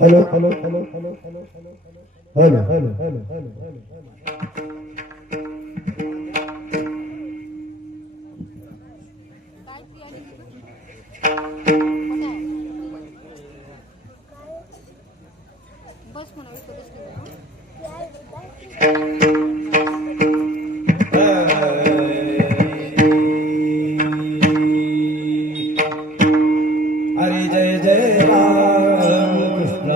Hello hello hello hello hello hello hello hello बस म्हणा हरि जय जय राम कृष्ण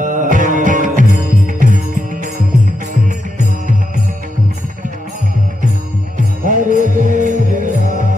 हरि जय जय राम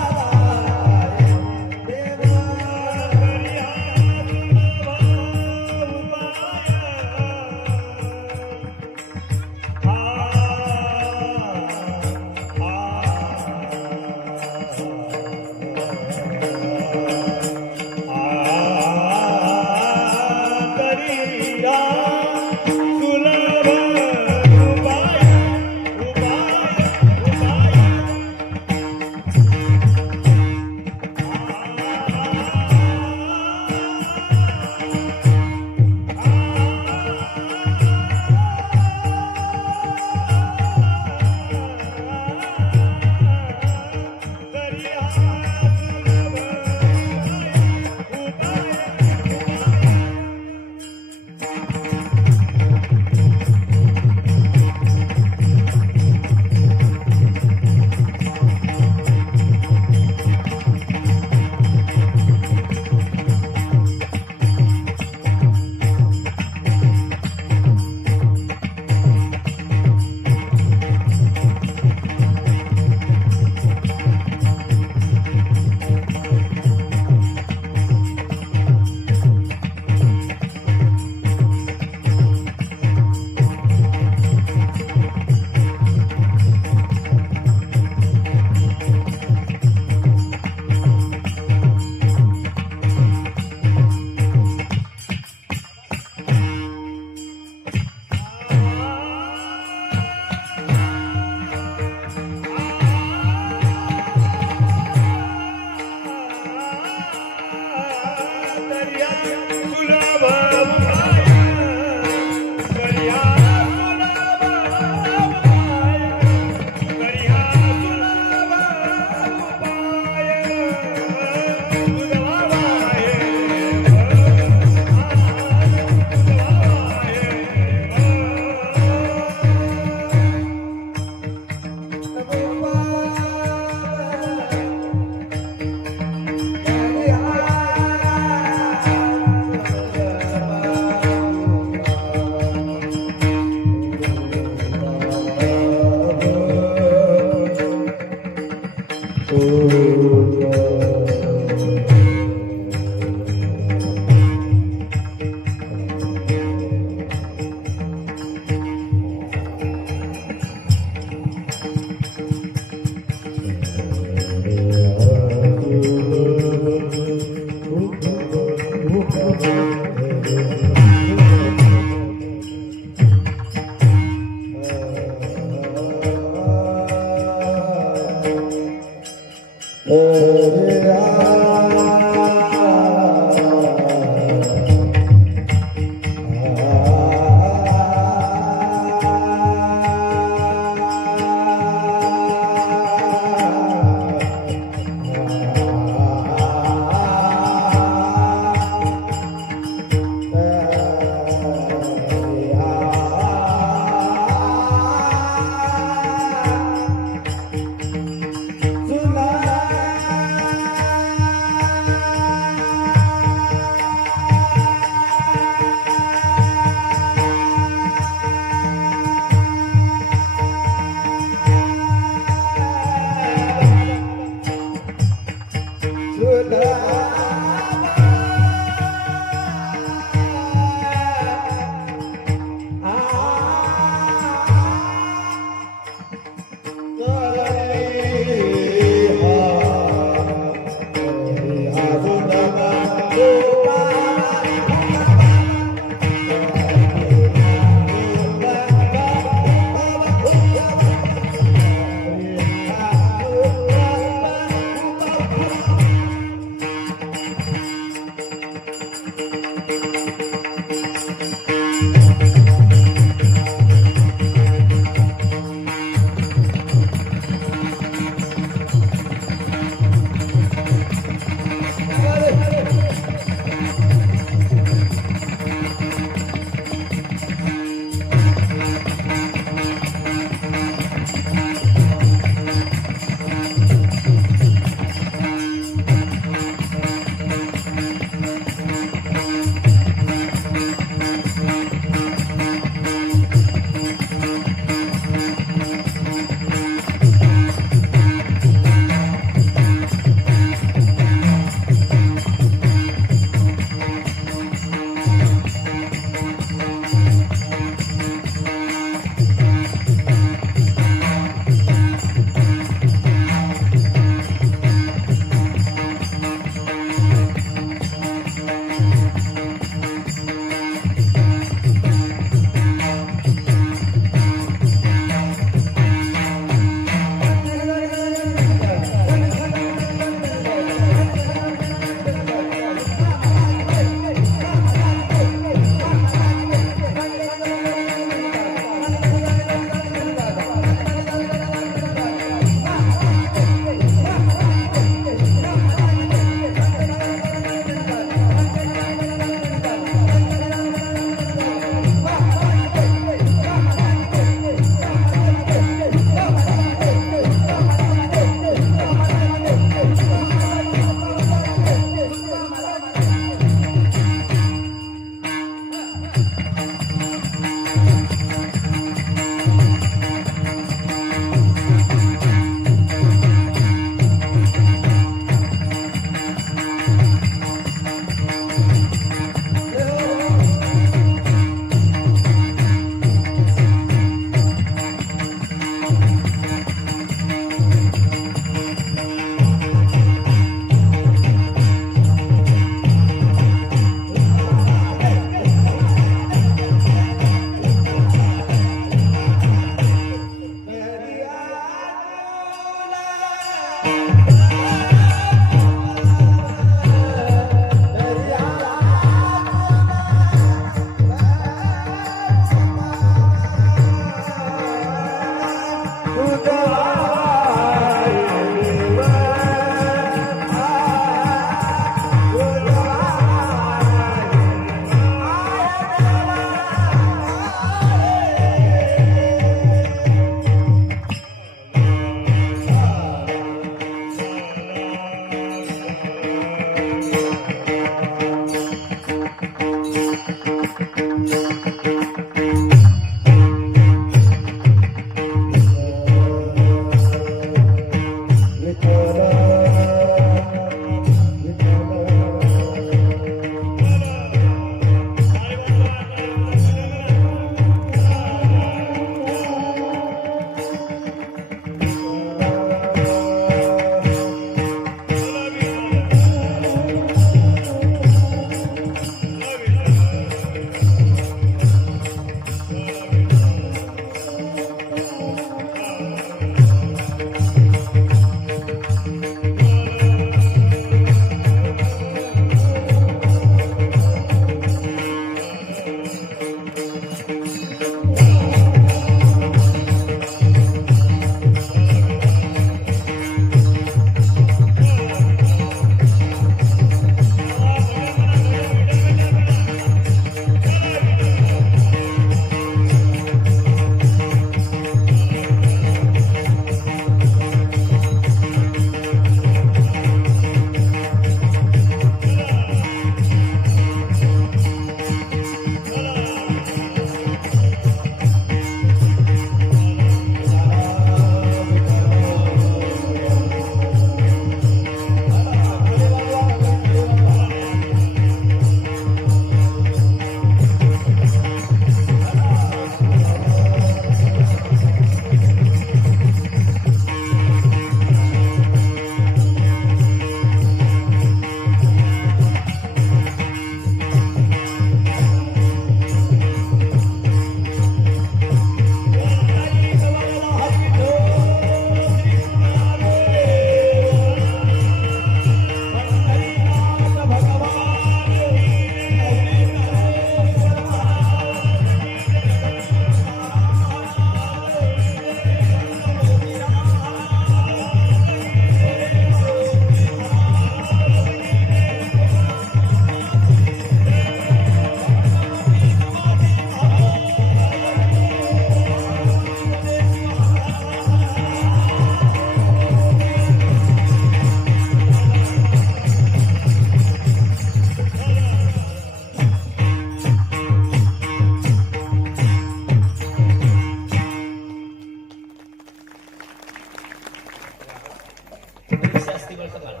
जास्ती बळका काढा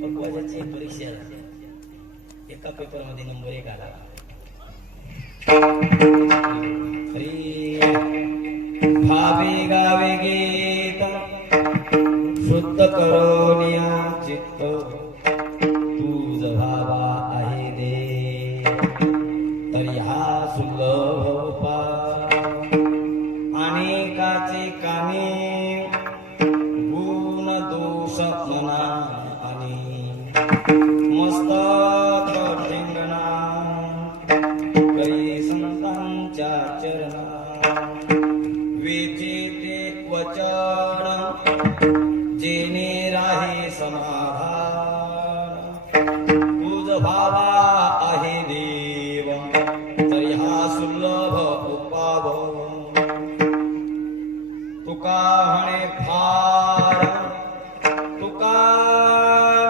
पक्वाजाची परीक्षा एका पेपर मध्ये नंबर 1 आला हरी भावे गावे गीत शुद्ध करोनिया चित्त तुझ भावा आहे दे तरी हा सुलभ उपाय अनेकाचे कामे गुण दोष मना आणि मस्तक ठेंगणा करी संतांच्या चरणा वेचे ते वचन जेने राहे समाधान तुझ भावा आहे देव तरी हा सुलभ उपाव तुका म्हणे फार तुका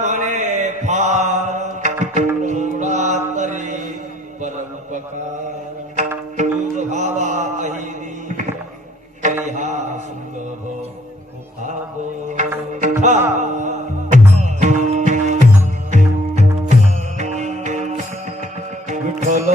म्हणे फार थोडा तरी परोपकार तुझ भावा आहे देव तरी हा सुलभ उपाव विठ्ठल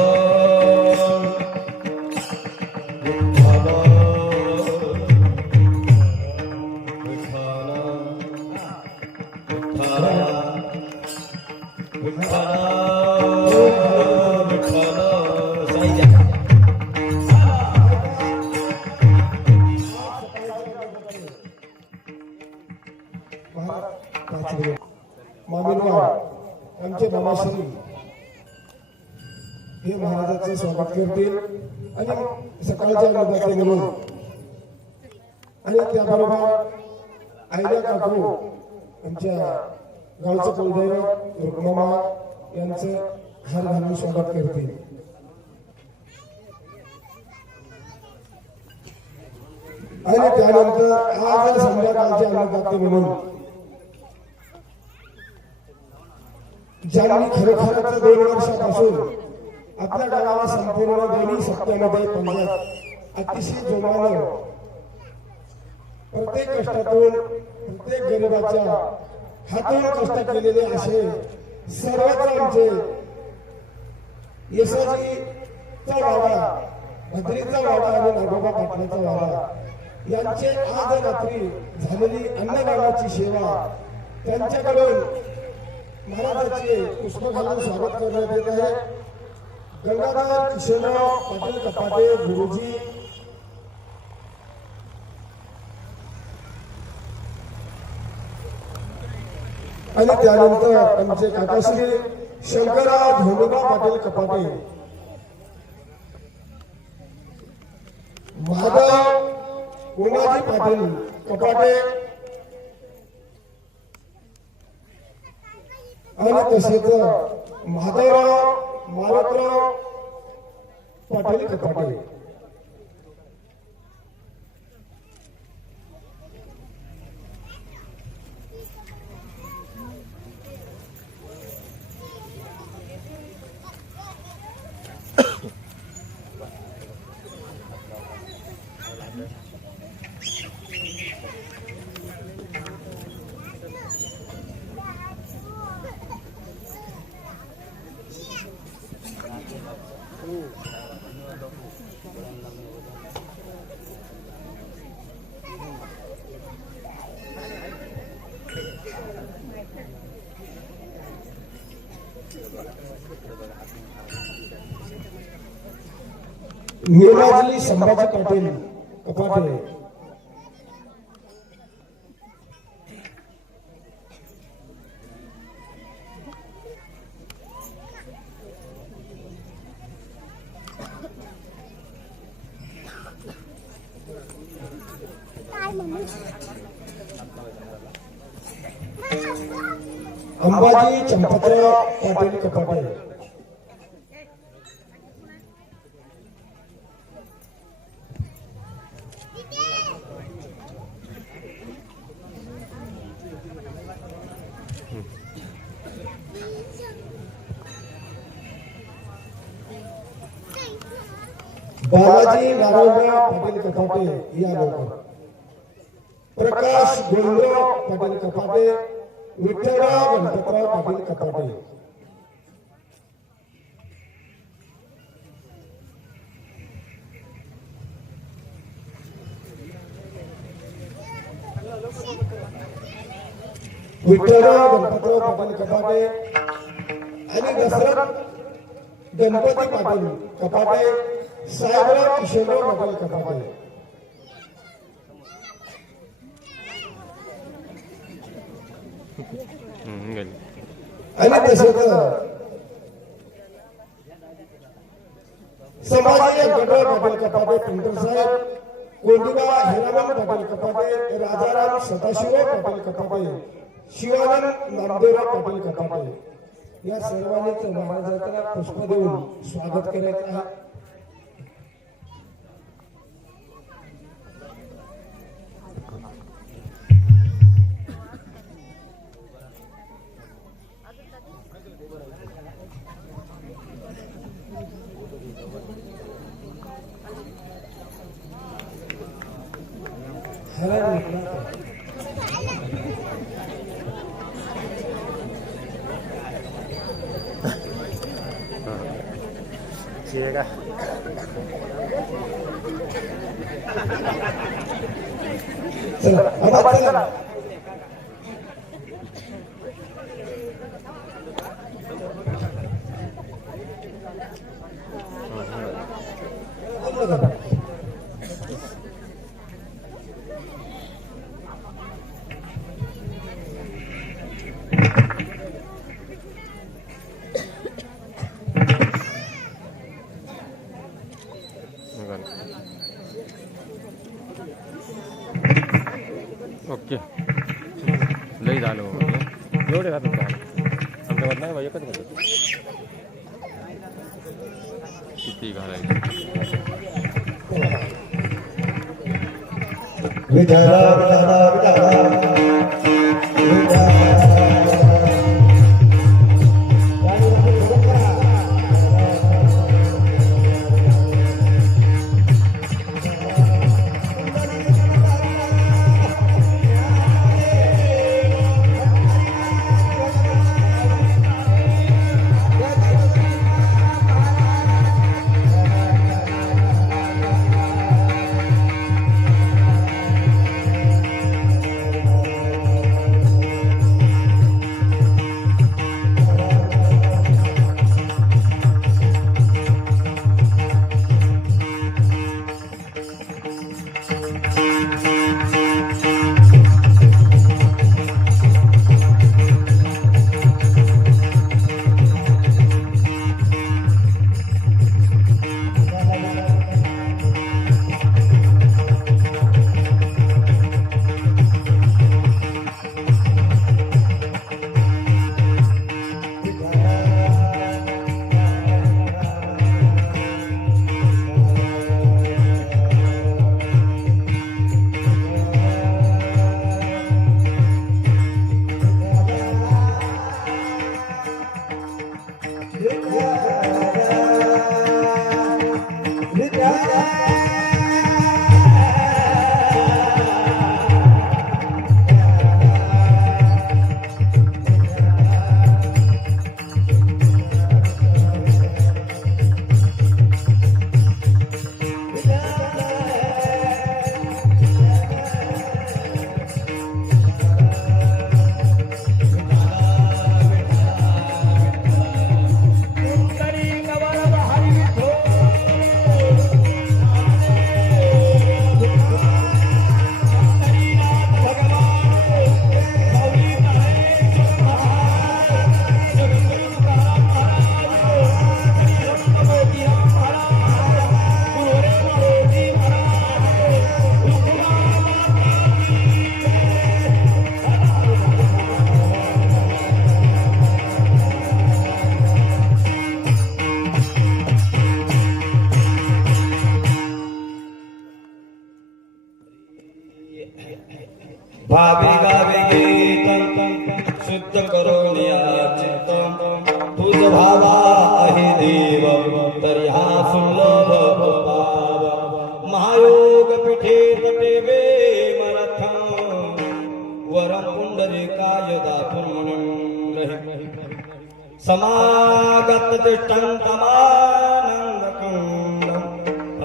मामिनगाव आमचे मामाश्री हे महाराजांचं स्वागत करतील आणि सकाळच्या अनुदाते म्हणून आणि त्याबरोबर आयल्या काकू आमच्या गावचं कुलदैवत रुक्मामा यांचं हार घालून स्वागत करतील. आणि त्यानंतर आज संध्याकाळच्या अनुदाते म्हणून ज्यांनी खरोखरच 2 वर्षापासून आपल्या गावाला संपूर्ण दोन्ही सप्त्यामध्ये पंजाब अतिशय जोमानं प्रत्येक कष्टातून प्रत्येक गरिबाच्या हातून कष्ट केलेले असे सर्वच आमचे यशोजीचा वाडा भद्रीचा वाडा आणि नागोबा पाटलाचा वाडा यांचे आज रात्री झालेली अन्नदानाची सेवा त्यांच्याकडून महाराजांचे पुष्प घालून स्वागत करण्यात येत आहे. गंगाधर किशोरराव पाटील कपाटे गुरुजी आणि त्यानंतर आमचे काकाश्री शंकरराव धोंडोबा पाटील कपाटे माधव उमाजी पाटील कपाटे आणि तसेच माधवराव मालकराव पाटील कपाटे. नीलाजी संभाजी पाटील कपाटे अंबाजी चंपतराव पाटील कपाटे बालाजी नारायणराव पाटील कपाटे या लोक प्रकाश गोविंदराव पाटील कपाटे, विठ्ठलराव गणपतराव पाटील कपाटे. विठ्ठलराव गणपतराव पाटील कपाटे आणि दशरथ गणपती पाटील कपाटे, साहेबराव किशोरराव पाटील कपाटे. आणि तसंच संभाजी व्यंकटराव पाटील कपाटे, पिंटर साहेब, कोंडीबा हिरामन पाटील कपाटे, राजाराम सदाशिवराव पाटील कपाटे, शिवानंद नामदेवराव पाटील कपाटे या सर्वांनीच महाराजांना पुष्प देऊन स्वागत करत आहे. ओके लई झालं एवढे घालून आमच्यावर नाही बाई एकच घालत किती घालायचं. भावे गावे येत शुद्ध करून या चित्त तुझ भावा आहे देव तरी हा सुलभ भाव महायोग पिठे तटे वे मरथ पुंडरीकाय दातुर म्हणून रहे समागत तिष्ठन्तमानंद कुंडम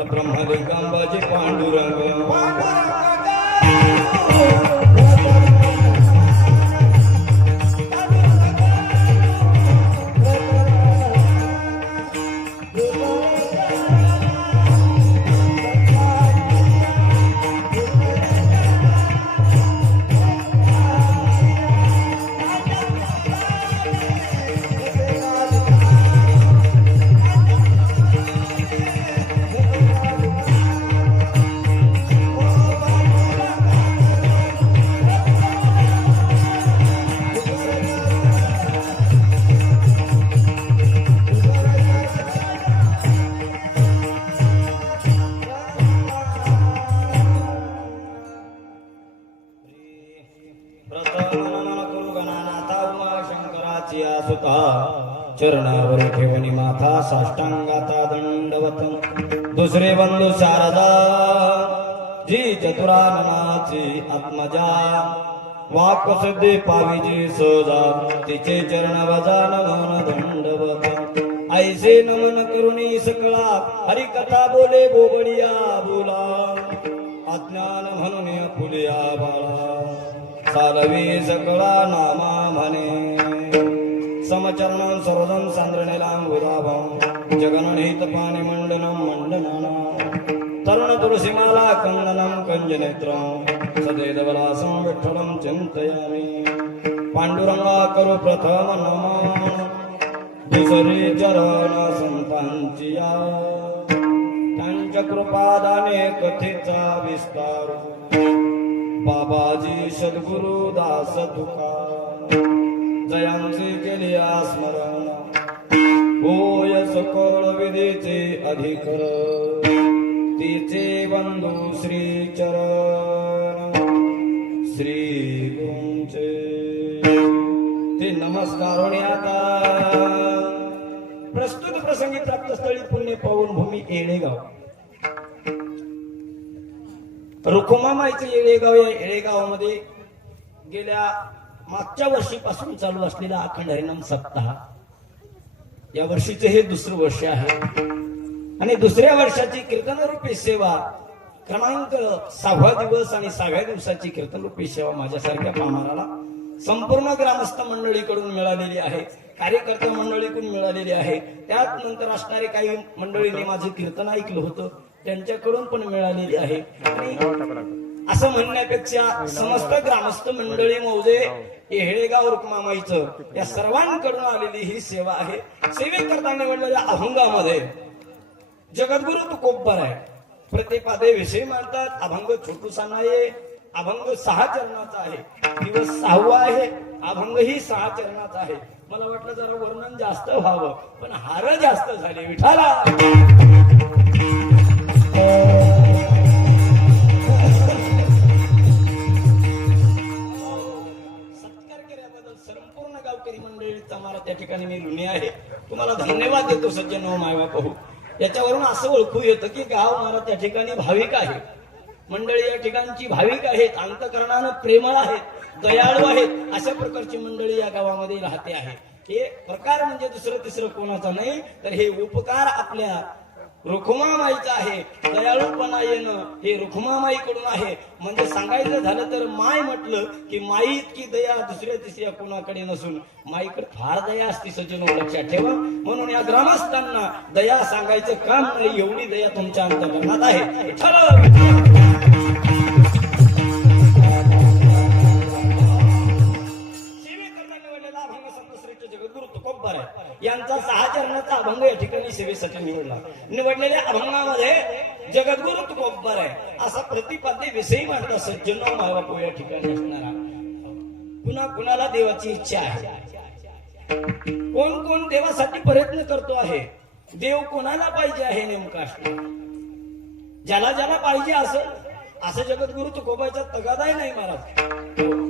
ब्रह्मलिंगम भजे पांडुरंग चरणावर ठेवणी माथा साष्टांगाता दंडवत दुसरे बंधू शारदा जी चतुराननाची आत्मजा वाक सिद्धी पाविजी सोजा तिचे चरण वजा नमन दंडवत ऐसे नमन करुणी सकळा हरिकथा बोले बोबडिया बोला अज्ञान म्हणून फुलिया बाळा सालवी सकळा नामा म्हणे समचरणं सर्वदं सांद्रणेलां विराभं जगन्निहित पाणि मंडनं मंडनाना तरुण तुलसीमाला कंदनं कंजनेत्रं सदेदवलासं विठ्ठलं चिंतयामि पांडुरंगा करो प्रथम नमः दुसरी चरण संतांची या त्यांच्या कृपादाने कथेचा विस्तार बाबाजी सद्गुरु दास तुका जयांचे केले स्मरण होय सकळ विधीचे अधिकर तिचे बंधू श्री चरण श्री गुरुंचे ते नमस्कार आता प्रस्तुत प्रसंगी प्राप्तस्थळी पुण्य पावन भूमी येळेगाव रुकुमामाईचे येळेगाव या येळेगावामध्ये गेल्या मागच्या वर्षीपासून चालू असलेला अखंड हरिनाम सप्ताह या वर्षीचे हे दुसरं वर्ष आहे आणि दुसऱ्या वर्षाची कीर्तनरूपी सेवा क्रमांक 6वा दिवस आणि 6व्या दिवसाची कीर्तनरूपी सेवा माझ्यासारख्या पामाराला संपूर्ण ग्रामस्थ मंडळीकडून मिळालेली आहे, कार्यकर्ता मंडळीकडून मिळालेली आहे. त्यात नंतर असणारे काही मंडळींनी माझं कीर्तन ऐकलं होतं त्यांच्याकडून पण मिळालेली आहे. असं म्हणण्यापेक्षा समस्त ग्रामस्थ मंडळी मौजे येळेगाव रुक्मामाईचं या सर्वांकडून आलेली ही सेवा आहे. सेवेकरता निवडलेल्या अभंगामध्ये जगद्गुरु तुकोबर आहे. प्रतिपादे विषय मानतात. अभंग छोटूसा नाही, अभंग 6 चरणाचा आहे. दिवस 6वा आहे, अभंग ही 6 चरणाचा आहे. मला वाटलं जरा वर्णन जास्त व्हावं पण हार जास्त झाले. विठाला त्या ठिकाणी मी ऋणी आहे. तुम्हाला धन्यवाद देतो सज्जन मायवा पाहू. याच्यावरून असं ओळखू येतं की गाव मारा त्या ठिकाणी भाविक आहे, मंडळी या ठिकाणची भाविक आहेत, अंतकरणानं प्रेमळ आहेत, दयाळू आहेत. अशा प्रकारची मंडळी या गावामध्ये राहते आहे. हे प्रकार म्हणजे दुसरं तिसरं कोणाचा नाही तर हे उपकार आपल्या रुक्मामाईचा आहे. दयाळूपणा येणं हे रुक्मामाईकडून आहे. म्हणजे सांगायचं झालं तर माय म्हटलं की माई इतकी दया दुसऱ्या तिसऱ्या कोणाकडे नसून माईकडे फार दया असते. सज्जन लक्षात ठेवा. म्हणून या ग्रामस्थांना दया सांगायचं काम नाही, एवढी दया तुमच्या अंतकरणात आहे. यांचा 6 चरणाचा अभंग या ठिकाणी सेवेसाठी निवडलेल्या अभंगामध्ये जगद्गुरु तुकोबर आहे असा प्रतिपाद्य विषयी मांडता सज्जन मायबापू या ठिकाणी असणारा. पुन्हा कुणाला देवाची इच्छा आहे, कोण कोण देवासाठी प्रयत्न करतो आहे. देव कोणाला पाहिजे आहे नेमका, ज्याला ज्याला पाहिजे असं असं जगद्गुरु तुकोबाचा तगादाही नाही महाराज.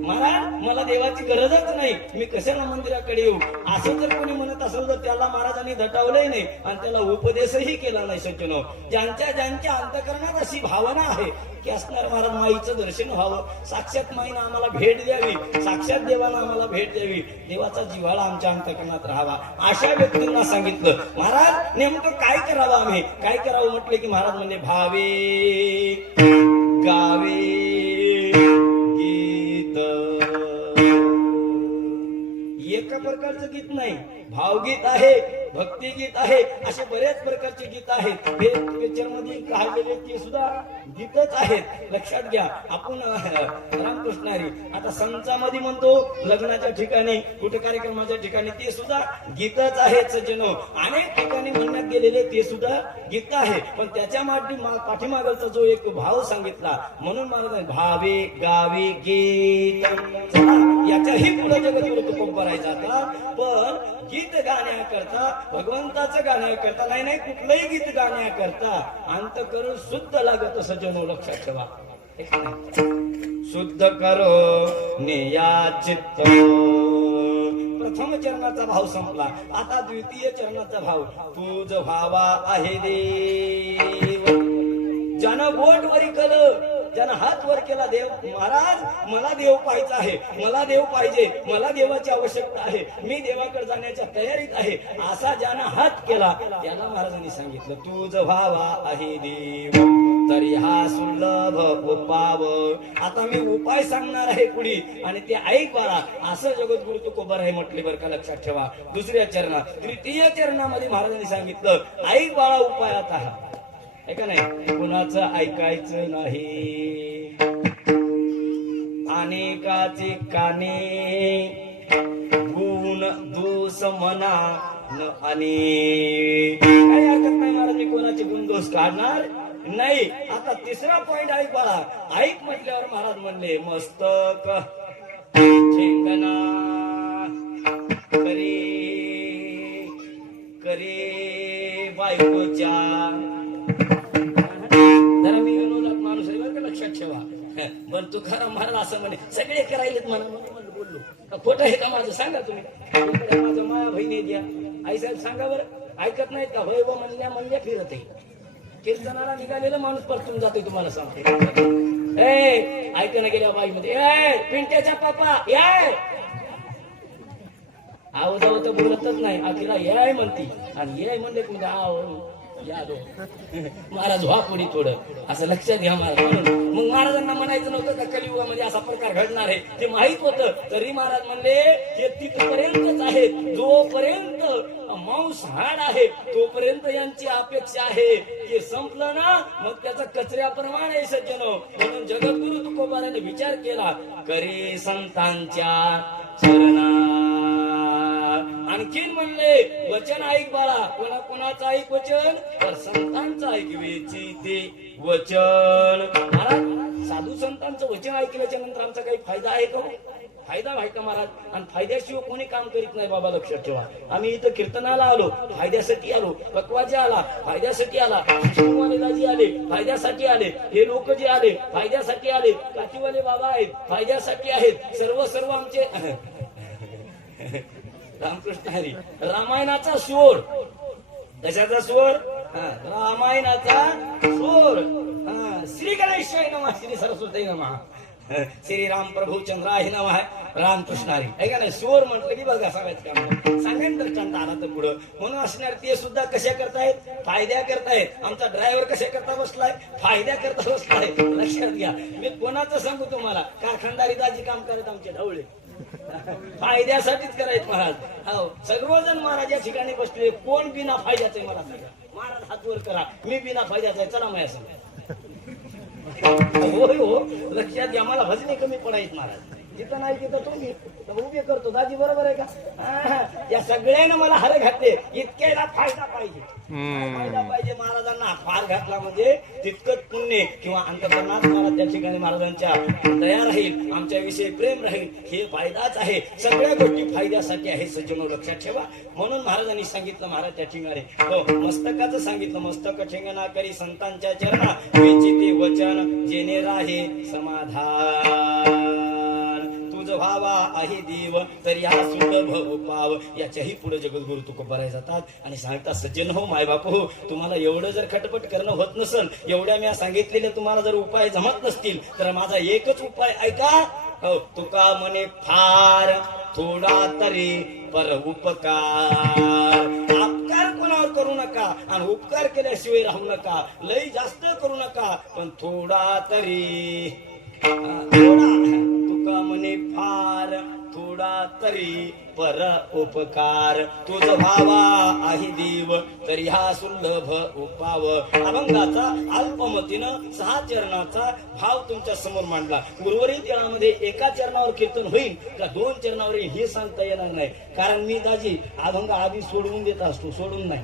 महाराज मला देवाची गरजच नाही, मी कशाला मंदिराकडे येऊ, असं जर कोणी म्हणत असेल तर त्याला महाराजांनी दटावलंही नाही आणि त्याला उपदेशही केला नाही. सज्जनो, ज्यांच्या अंतकरणात अशी भावना आहे की असणार महाराज माईचं दर्शन व्हावं, साक्षात माईनं आम्हाला भेट द्यावी, साक्षात देवानं आम्हाला भेट द्यावी, देवाचा जिव्हाळा आमच्या अंतकरणात राहावा, अशा व्यक्तींना सांगितलं महाराज नेमकं काय करावं. आम्ही काय करावं म्हटले की महाराज म्हणजे भावे गावे गीत. एका प्रकारचं गीत नाही, भावगीत आहे, भक्तिगीत आहे, असे बरेच प्रकारचे गीत आहेत. हे पिक्चर मध्ये काढलेले ते सुद्धा गीतच आहेत. लक्षात घ्या. आपण रामकृष्णारी आता संचामध्ये म्हणतो लग्नाच्या ठिकाणी, कुठे कार्यक्रमाच्या ठिकाणी, ते सुद्धा गीतच आहेत. सज्जनो, अनेक ठिकाणी म्हणण्यात गेलेले ते सुद्धा गीत आहे. पण त्याच्या पाठीमागचा जो एक भाव सांगितला म्हणून मला भावे गावे गीत. याच्याही पुढे जगद्गुरु तुकोबा जातात. पण गीत गाण्याकरता, भगवंताचं गाण्याकरता नाही, कुठलंही गीत गाण्याकरता अंतकरण शुद्ध लागत. सज्जनो लक्षात ठेवा. शुद्ध करो निया चित्त. प्रथम चरणाचा भाव संपला, आता द्वितीय चरणाचा भाव. तुझ भावा आहे देव. ज्यानं बोट वरी केलं, ज्यानं हात वर केला, देव महाराज मला देव पाहायचा आहे, मला देव पाहिजे, मला देवाची आवश्यकता आहे, मी देवाकडे जाण्याच्या तयारीत आहे, असा ज्यानं हात केला त्याला महाराजांनी सांगितलं तुझ भावा आहे देव. तरी हा सुलभ उपाव. आता मी उपाय सांगणार आहे पुढे आणि ते ऐक बाळा, असं जगद्गुरु तुकोबा आहे म्हटले बरं का. लक्षात ठेवा. दुसऱ्या चरणात, तृतीय चरणामध्ये महाराजांनी सांगितलं ऐक बाळा उपाय आता हा. ऐका नाही, कुणाचं ऐकायचं नाही. अनेकाचे काने गुण दोष मना न आणि काही हरकत नाही महाराज, मी कोणाचे गुण दोष काढणार नाही. आता तिसरा पॉइंट ऐक बाळा. ऐक म्हटल्यावर महाराज म्हणले मस्तक ठेंगणा करे करे बायकोच्या. जरा मी विनोदात माणूस आहे बरं का, लक्षात ठेवा. पण तू खरा महाराज असं म्हणे सगळे करायलेत म्हणा. बोललो खोटं आहे का माझं सांगा तुम्ही. माझं माया बहिणी द्या आई साहेब सांगा बरं. ऐकत नाहीत का? होय व म्हणल्या फिरत आहे. कीर्तनाला निघालेलं माणूस परतून जातोय. तुम्हाला सांगते ऐकणं गेल्या बाई मध्ये पिंट्याच्या पापा याय आवाजावर तर बोलतच नाही. अखिरा याय म्हणती आणि याय म्हणले म्हणजे आव महाराज व्हा पुढे थोडं असं लक्षात घ्या महाराज. म्हणून मग महाराजांना म्हणायचं नव्हतं का कलियुगामध्ये असा प्रकार घडणार आहे ते माहित होतं. तरी महाराज म्हणले हे तिथपर्यंतच आहे. जोपर्यंत मांसाहार आहे तोपर्यंत यांची अपेक्षा आहे. हे संपलं ना मग त्याचा कचऱ्याप्रमाणे सज्जनो. म्हणून जगद्गुरु तुकोबाराने विचार केला करे संतांच्या चरणा. आणखीन म्हणले वचन ऐक बाळा. कोणाचं ऐक वचन? तर संतांचं ऐकवेची ते वचन. महाराज साधू संतांचं वचन ऐकल्याच्या नंतर आमचा काही फायदा आहे का? फायदा आहे का महाराज? आणि फायद्याशिवाय कोणी काम करीत नाही बाबा. लक्षात ठेवा. आम्ही इथं कीर्तनाला आलो फायद्यासाठी आलो, पकवाजी आला फायद्यासाठी आला, शिववाले दाजी आले फायद्यासाठी आले, हे लोक जे आले फायद्यासाठी आले, काठीवाले बाबा आहेत फायद्यासाठी आहेत. सर्व आमचे रामकृष्ण हरी. रामायणाचा स्वर कशाचा स्वर? रामायणाचा स्वर. श्री गणेशाय नमः, श्री सरस्वती नमः, श्री राम प्रभू चंद्राय नमः, रामकृष्ण हरी. ऐका ना स्वर म्हटलं की बघा सगळ्याच काम सांगायला तर चंद आला तर पुढं. म्हणून असणार ते सुद्धा कशा करतायत? फायद्या करतायत. आमचा ड्रायव्हर कशा करता बसलाय? फायद्या करता बसलाय. लक्षात घ्या. मी कोणाचं सांगू तुम्हाला? कारखानदारी दाजी काम करत आमचे ढवळे फायद्यासाठीच करायचं महाराज. हो सर्वजण महाराज या ठिकाणी बसले. कोण बिना फायद्याचं मला सांगा? महाराज हात वर करा. मी बिना फायद्याचा आहे. चला माझ्या सांगा. हो लक्षात घ्या. मला भजने कमी पडायचं महाराज. जिथं नाही तिथं तुम्ही उभे करतो दाजी. बरोबर आहे का? या सगळ्यांना मला हार घातले. इतक्याला फायदा पाहिजे. फायदा पाहिजे. महाराजांना फार घातला म्हणजे तितकंच पुण्य किंवा अंतकरणात मला त्या ठिकाणी महाराजांच्या दया राहील, आमच्या विषयी प्रेम राहील, हे फायदाच आहे. सगळ्या गोष्टी फायद्यासाठी आहे सज्जनो, लक्षात ठेवा. म्हणून महाराजांनी सांगितलं, महाराज त्या ठिकाणी हो मस्तकाचं सांगितलं, मस्तक ठेंगणा करी संतांच्या चरणा विचिते वचन जेणे राहे समाधान. तुझ व्हावा आहे देव तरी हा सुलभ उपाव. याच्याही पुढे जगद्गुरु तुकोबाराय जातात आणि सांगतात, सज्जन हो मायबाप हो, तुम्हाला एवढं जर खटपट करणं होत नसेल, एवढ्या मी सांगितलेले तुम्हाला जर उपाय जमत नसतील, तर माझा एकच उपाय ऐका. हो, तुका म्हणे फार थोडा तरी पर उपकार. अपकार कोणावर करू नका आणि उपकार केल्याशिवाय राहू नका. लई जास्त करू नका, पण थोडा तरी, थोडा तुका म्हणे फार थोडा तरी पर उपकार. तुझ भावा आहे देव तरी हा सुलभ उपाव. अभंगाचा अल्पमतीनं 6 चरणाचा भाव तुमच्या समोर मांडला. उर्वरित चरणामध्ये एका चरणावर कीर्तन होईल का 2 चरणावर येईल हे सांगता येणार नाही, कारण मी दाजी अभंग आधी सोडवून देत असतो, सोडून नाही.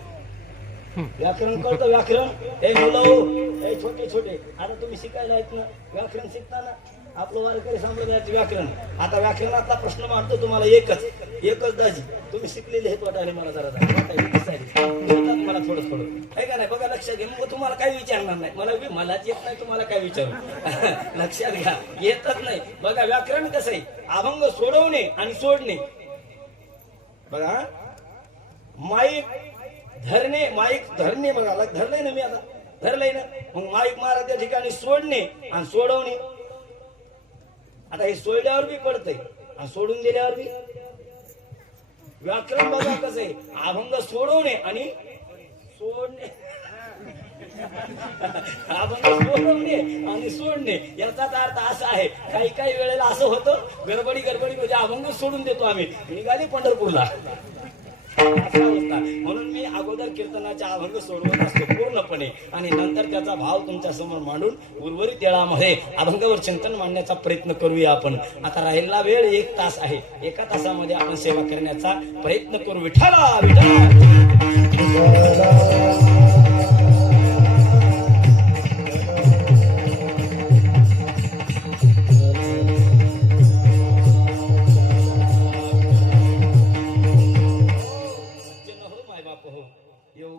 व्याकरण कळतं, व्याकरण. हे मुलं हे छोटे छोटे आता तुम्ही शिकायला आहेत ना, व्याकरण शिकताना आपलं वारकरी संप्रदायाचे व्याकरण. आता व्याकरणातला प्रश्न मांडतो तुम्हाला एकच दाजी, तुम्ही शिकलेले आहेत वाटायला मला जरा मला थोडं थोडं आहे का नाही बघा, लक्षात घ्या. मग तुम्हाला काही विचारणार नाही, मलाच येत नाही, तुम्हाला काय विचारू लक्षात घ्या, येतच नाही. बघा व्याकरण कसं आहे, अभंग सोडवणे आणि सोडणे. बघा माईक धरणे, माईक धरणे, बघा धरलंय ना मी, आता धरलंय ना, मग माईक मारा त्या ठिकाणी सोडणे आणि सोडवणे. आता हे सोडल्यावर बी पडतंय आणि सोडून दिल्यावर बी. व्याकरण बघा कसं आहे, अभंग सोडवणे आणि सोडणे अभंग सोडवणे आणि सोडणे याचाच अर्थ असा आहे. काही वेळेला असं होतं, गडबडी म्हणजे अभंग सोडून देतो आम्ही, निघाली पंढरपूरला, म्हणून मी अगोदर कीर्तनाच्या अभंग सोडवत असतो पूर्णपणे आणि नंतर त्याचा भाव तुमच्या समोर मांडून उर्वरित वेळामध्ये अभंगावर चिंतन मांडण्याचा प्रयत्न करूया आपण. आता राहिलेला वेळ 1 तास आहे, 1 तासामध्ये आपण सेवा करण्याचा प्रयत्न करू. विठ्ठला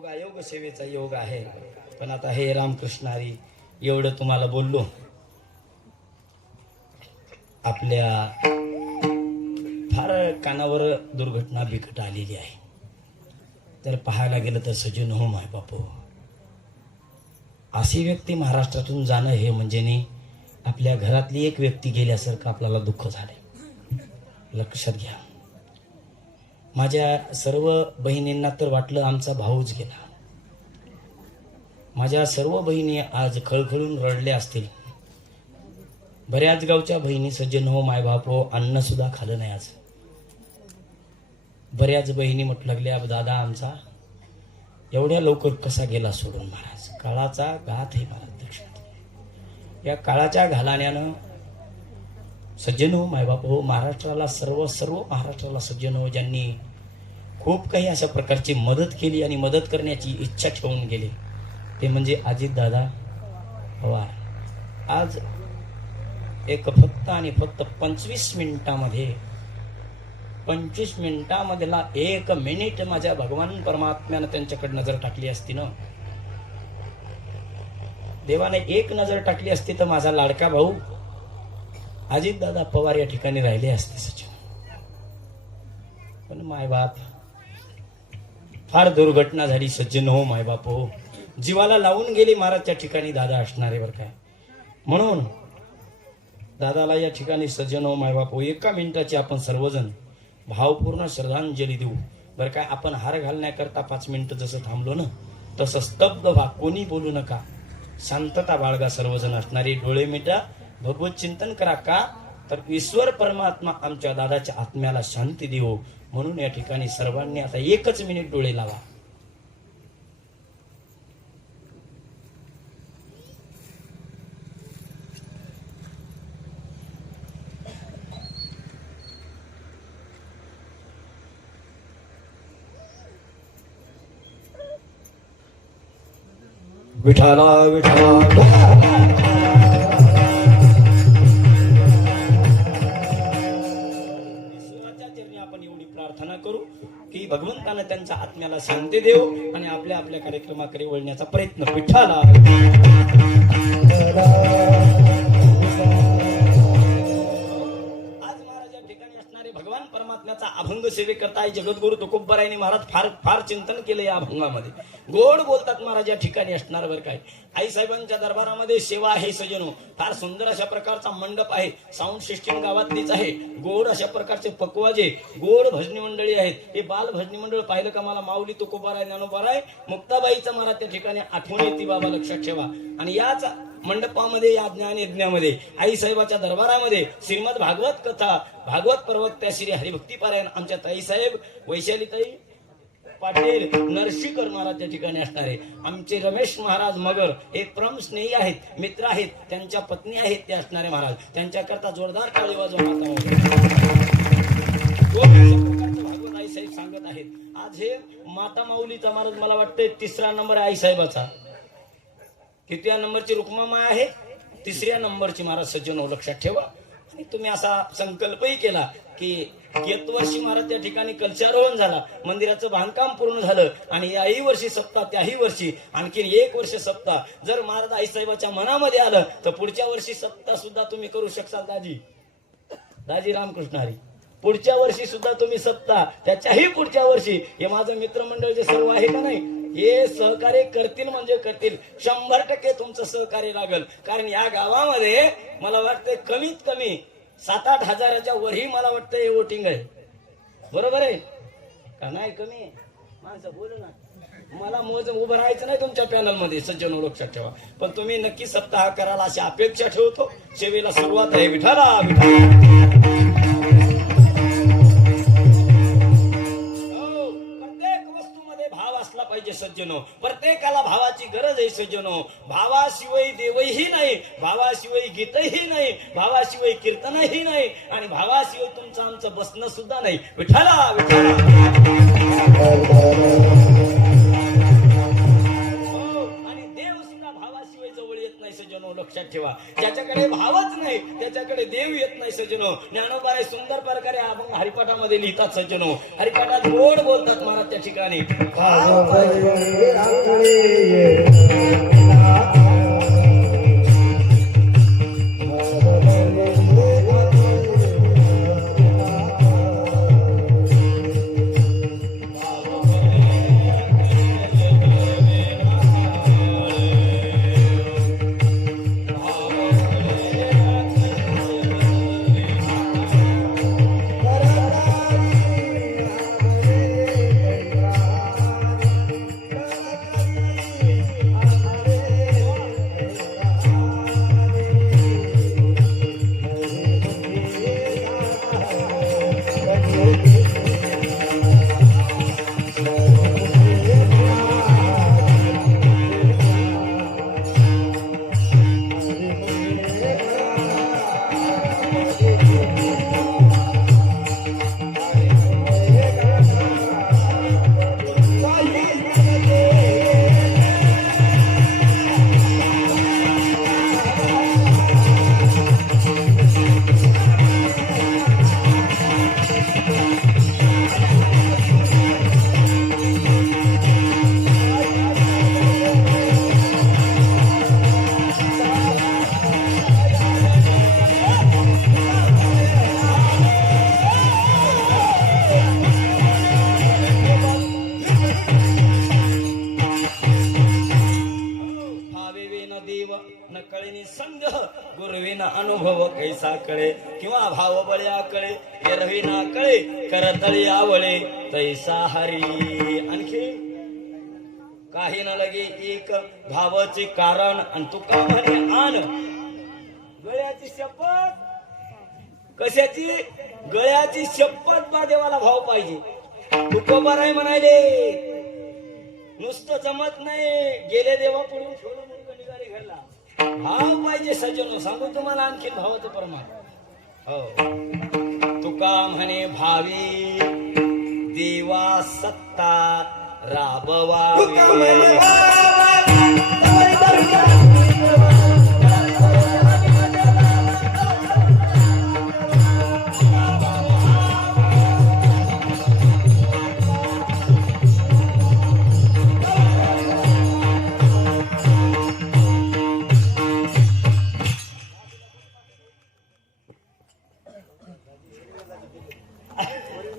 योग सेवेचा योग आहे. पण आता हे रामकृष्ण हरी एवढं तुम्हाला बोललो, आपल्या फार कानावर दुर्घटना बिकट आलेली आहे. तर पाहायला गेलं तर सज्जन हो माय बापू, अशी व्यक्ती महाराष्ट्रातून जाणं हे म्हणजे नाही, आपल्या घरातली एक व्यक्ती गेल्यासारखं आपल्याला दुःख झालंय. लक्षात घ्या. माझ्या सर्व बहिणींना तर वाटलं आमचा भाऊच गेला. माझ्या सर्व बहिणी आज खळखळून रडल्या असतील. बऱ्याच गावच्या बहिणी सज्जन हो मायबाप हो, अन्न सुद्धा खाल्लं नाही आज. बऱ्याच बहिणी म्हटू लागल्या, दादा आमचा एवढ्या लवकर कसा गेला सोडून महाराज. काळाचा घात आहे महाराज दक्षिण. या काळाच्या घालाण्यानं सज्जन हो मायबाप हो, महाराष्ट्राला सर्व महाराष्ट्राला सज्जन हो, ज्यांनी खूप काही अशा प्रकारची मदत केली आणि मदत करण्याची इच्छा ठेवून गेले, ते म्हणजे अजितदादा पवार. आज फक्त आणि फक्त 25 मिनिटामध्ये 25 मिनिटामधला 1 मिनिट माझ्या भगवान परमात्म्यानं त्यांच्याकडे नजर टाकली असती ना, देवाने 1 नजर टाकली असती तर माझा लाडका भाऊ अजितदादा पवार या ठिकाणी राहिले असते सचिन. पण मायबाप फार दुर्घटना झाली सज्जन हो मायबाप हो, जीवाला लावून गेली महाराज त्या ठिकाणी दादा असणारे बर काय. म्हणून दादाला या ठिकाणी सज्जन हो मायबाप हो, 1 मिनिटाची आपण सर्वजण भावपूर्ण श्रद्धांजली देऊ बर काय. आपण हार घालण्याकरता 5 मिनिटं जसं थांबलो ना, तसं स्तब्ध व्हा, कोणी बोलू नका, शांतता बाळगा. सर्वजण असणारे डोळे मिटा, भगवत चिंतन करा. का तर ईश्वर परमात्मा आमच्या दादाच्या आत्म्याला शांती देवो. म्हणून या ठिकाणी सर्वांनी आता 1 मिनिट डोळे लावा. विठाला विठाला ईश्वराच्या चरणी आपण एवढी प्रार्थना करू की भगवंतानं त्यांच्या आत्म्याला शांती देव आणि आपल्या आपल्या कार्यक्रमाकडे वळण्याचा प्रयत्न. विठाला भगवान परमात्म्याचा अभंग सेवेकरता जगद्गुरु तुकोबरायांनी महाराज फार फार चिंतन केलं या अभंगामध्ये. गोड बोलतात महाराज या ठिकाणी असणार बरं काय. आई साहेबांच्या दरबारामध्ये सेवा आहे सजनो. फार सुंदर अशा प्रकारचा मंडप आहे. साऊंड सिस्टीम गावातलीच आहे. गोड अशा प्रकारचे पकवाजे गोड भजनी मंडळी आहेत. हे बाल भजनी मंडळ पाहिलं का मला माऊली तुकोबाराय ज्ञानोबाराय मुक्ताबाईचा महाराज त्या ठिकाणी आठवण येते बाबा, लक्षात ठेवा. आणि याच मंडपामध्ये या ज्ञान यज्ञामध्ये आई साहेबाच्या दरबारामध्ये श्रीमद भागवत कथा भागवत प्रवक्त्या श्री हरिभक्ती पारायण आमच्या ताई साहेब वैशालीताई पाटील नरशीकर महाराज त्या ठिकाणी असणार आहे. आमचे रमेश महाराज मगर हे परम स्नेही आहेत, मित्र आहेत, त्यांच्या पत्नी आहेत ते असणारे महाराज. त्यांच्याकरता जोरदार टाळी वाजवा माता. भागवत आई साहेब सांगत आहेत. आज हे माता माऊलीचा महाराज मला वाटतं 3रा नंबर आहे आई साहेबाचा. कितव्या नंबरची रुक्मामाय आहे? 3ऱ्या नंबरची महाराज सज्जनो, लक्षात ठेवा. आणि तुम्ही असा संकल्पही केला की येत वर्षी महाराज त्या ठिकाणी कलशारोहण झाला, मंदिराचं बांधकाम पूर्ण झालं आणि याही वर्षी सप्ताह त्याही वर्षी आणखी 1 वर्ष सप्ताह जर महाराज आईसाहेबाच्या मनामध्ये आलं तर पुढच्या वर्षी सप्ताह सुद्धा तुम्ही करू शकाल. दाजी रामकृष्ण हरी. पुढच्या वर्षी सुद्धा तुम्ही सप्ताह, त्याच्याही पुढच्या वर्षी हे माझं मित्रमंडळ जे सर्व आहे का नाही हे सहकार्य करतील म्हणजे करतील. 100% तुमचं सहकार्य लागल. कारण या गावामध्ये मला वाटतंय कमीत कमी 7-8 हजाराच्या वरही मला वाटतं वोटिंग आहे. बरोबर आहे का नाही? कमी आहे माणसं बोलू ना. मला मोज उभं राहायचं नाही तुमच्या पॅनल मध्ये सज्जनो, लक्षात ठेवा. पण तुम्ही नक्की सप्ताह कराल अशी अपेक्षा ठेवतो. सेवेला सुरुवात आहे. विठाला विठाला. पाहिजे सज्जनो. प्रत्येकाला भावाची गरज आहे सज्जनो. भावाशिवाय देवही नाही, भावाशिवाय गीतही नाही, भावाशिवाय कीर्तनही नाही आणि भावाशिवाय तुमचं आमचं बसणं सुद्धा नाही. विठाला विठाला. आणि देव सुद्धा भावाशिवाय जवळ येत नाही सज्जनो, लक्षात ठेवा. ज्याच्याकडे भावच नाही त्याच्याकडे देव येत नाही सज्जनो. ज्ञानोबा सुंदर प्रकारे अभंग हरिपाठामध्ये लिहितात सज्जनो. हरिपाठात गोड बोलतात महाराज त्या ठिकाणी. अनुभव कैसा कळे किंवा भाव बळ्या कळे एरवी ना कळे करतळी आवळे तैसा हरी. आणखी काही न लगे एक भावाचे कारण आणि तुका म्हणे आण गळ्याची शपथ. कशाची? गळ्याची शपथ. बा देवाला भाव पाहिजे. तुकोबाराय म्हणाले नुसतं जमत नाही. गेले देवा पुढून सोडून निघाले घरला. भाव पाहिजे सज्जनो. सांगू तुम्हाला आणखी भावाचं प्रमाण. हो तुका म्हणे भावी देवा सत्ता राबवा.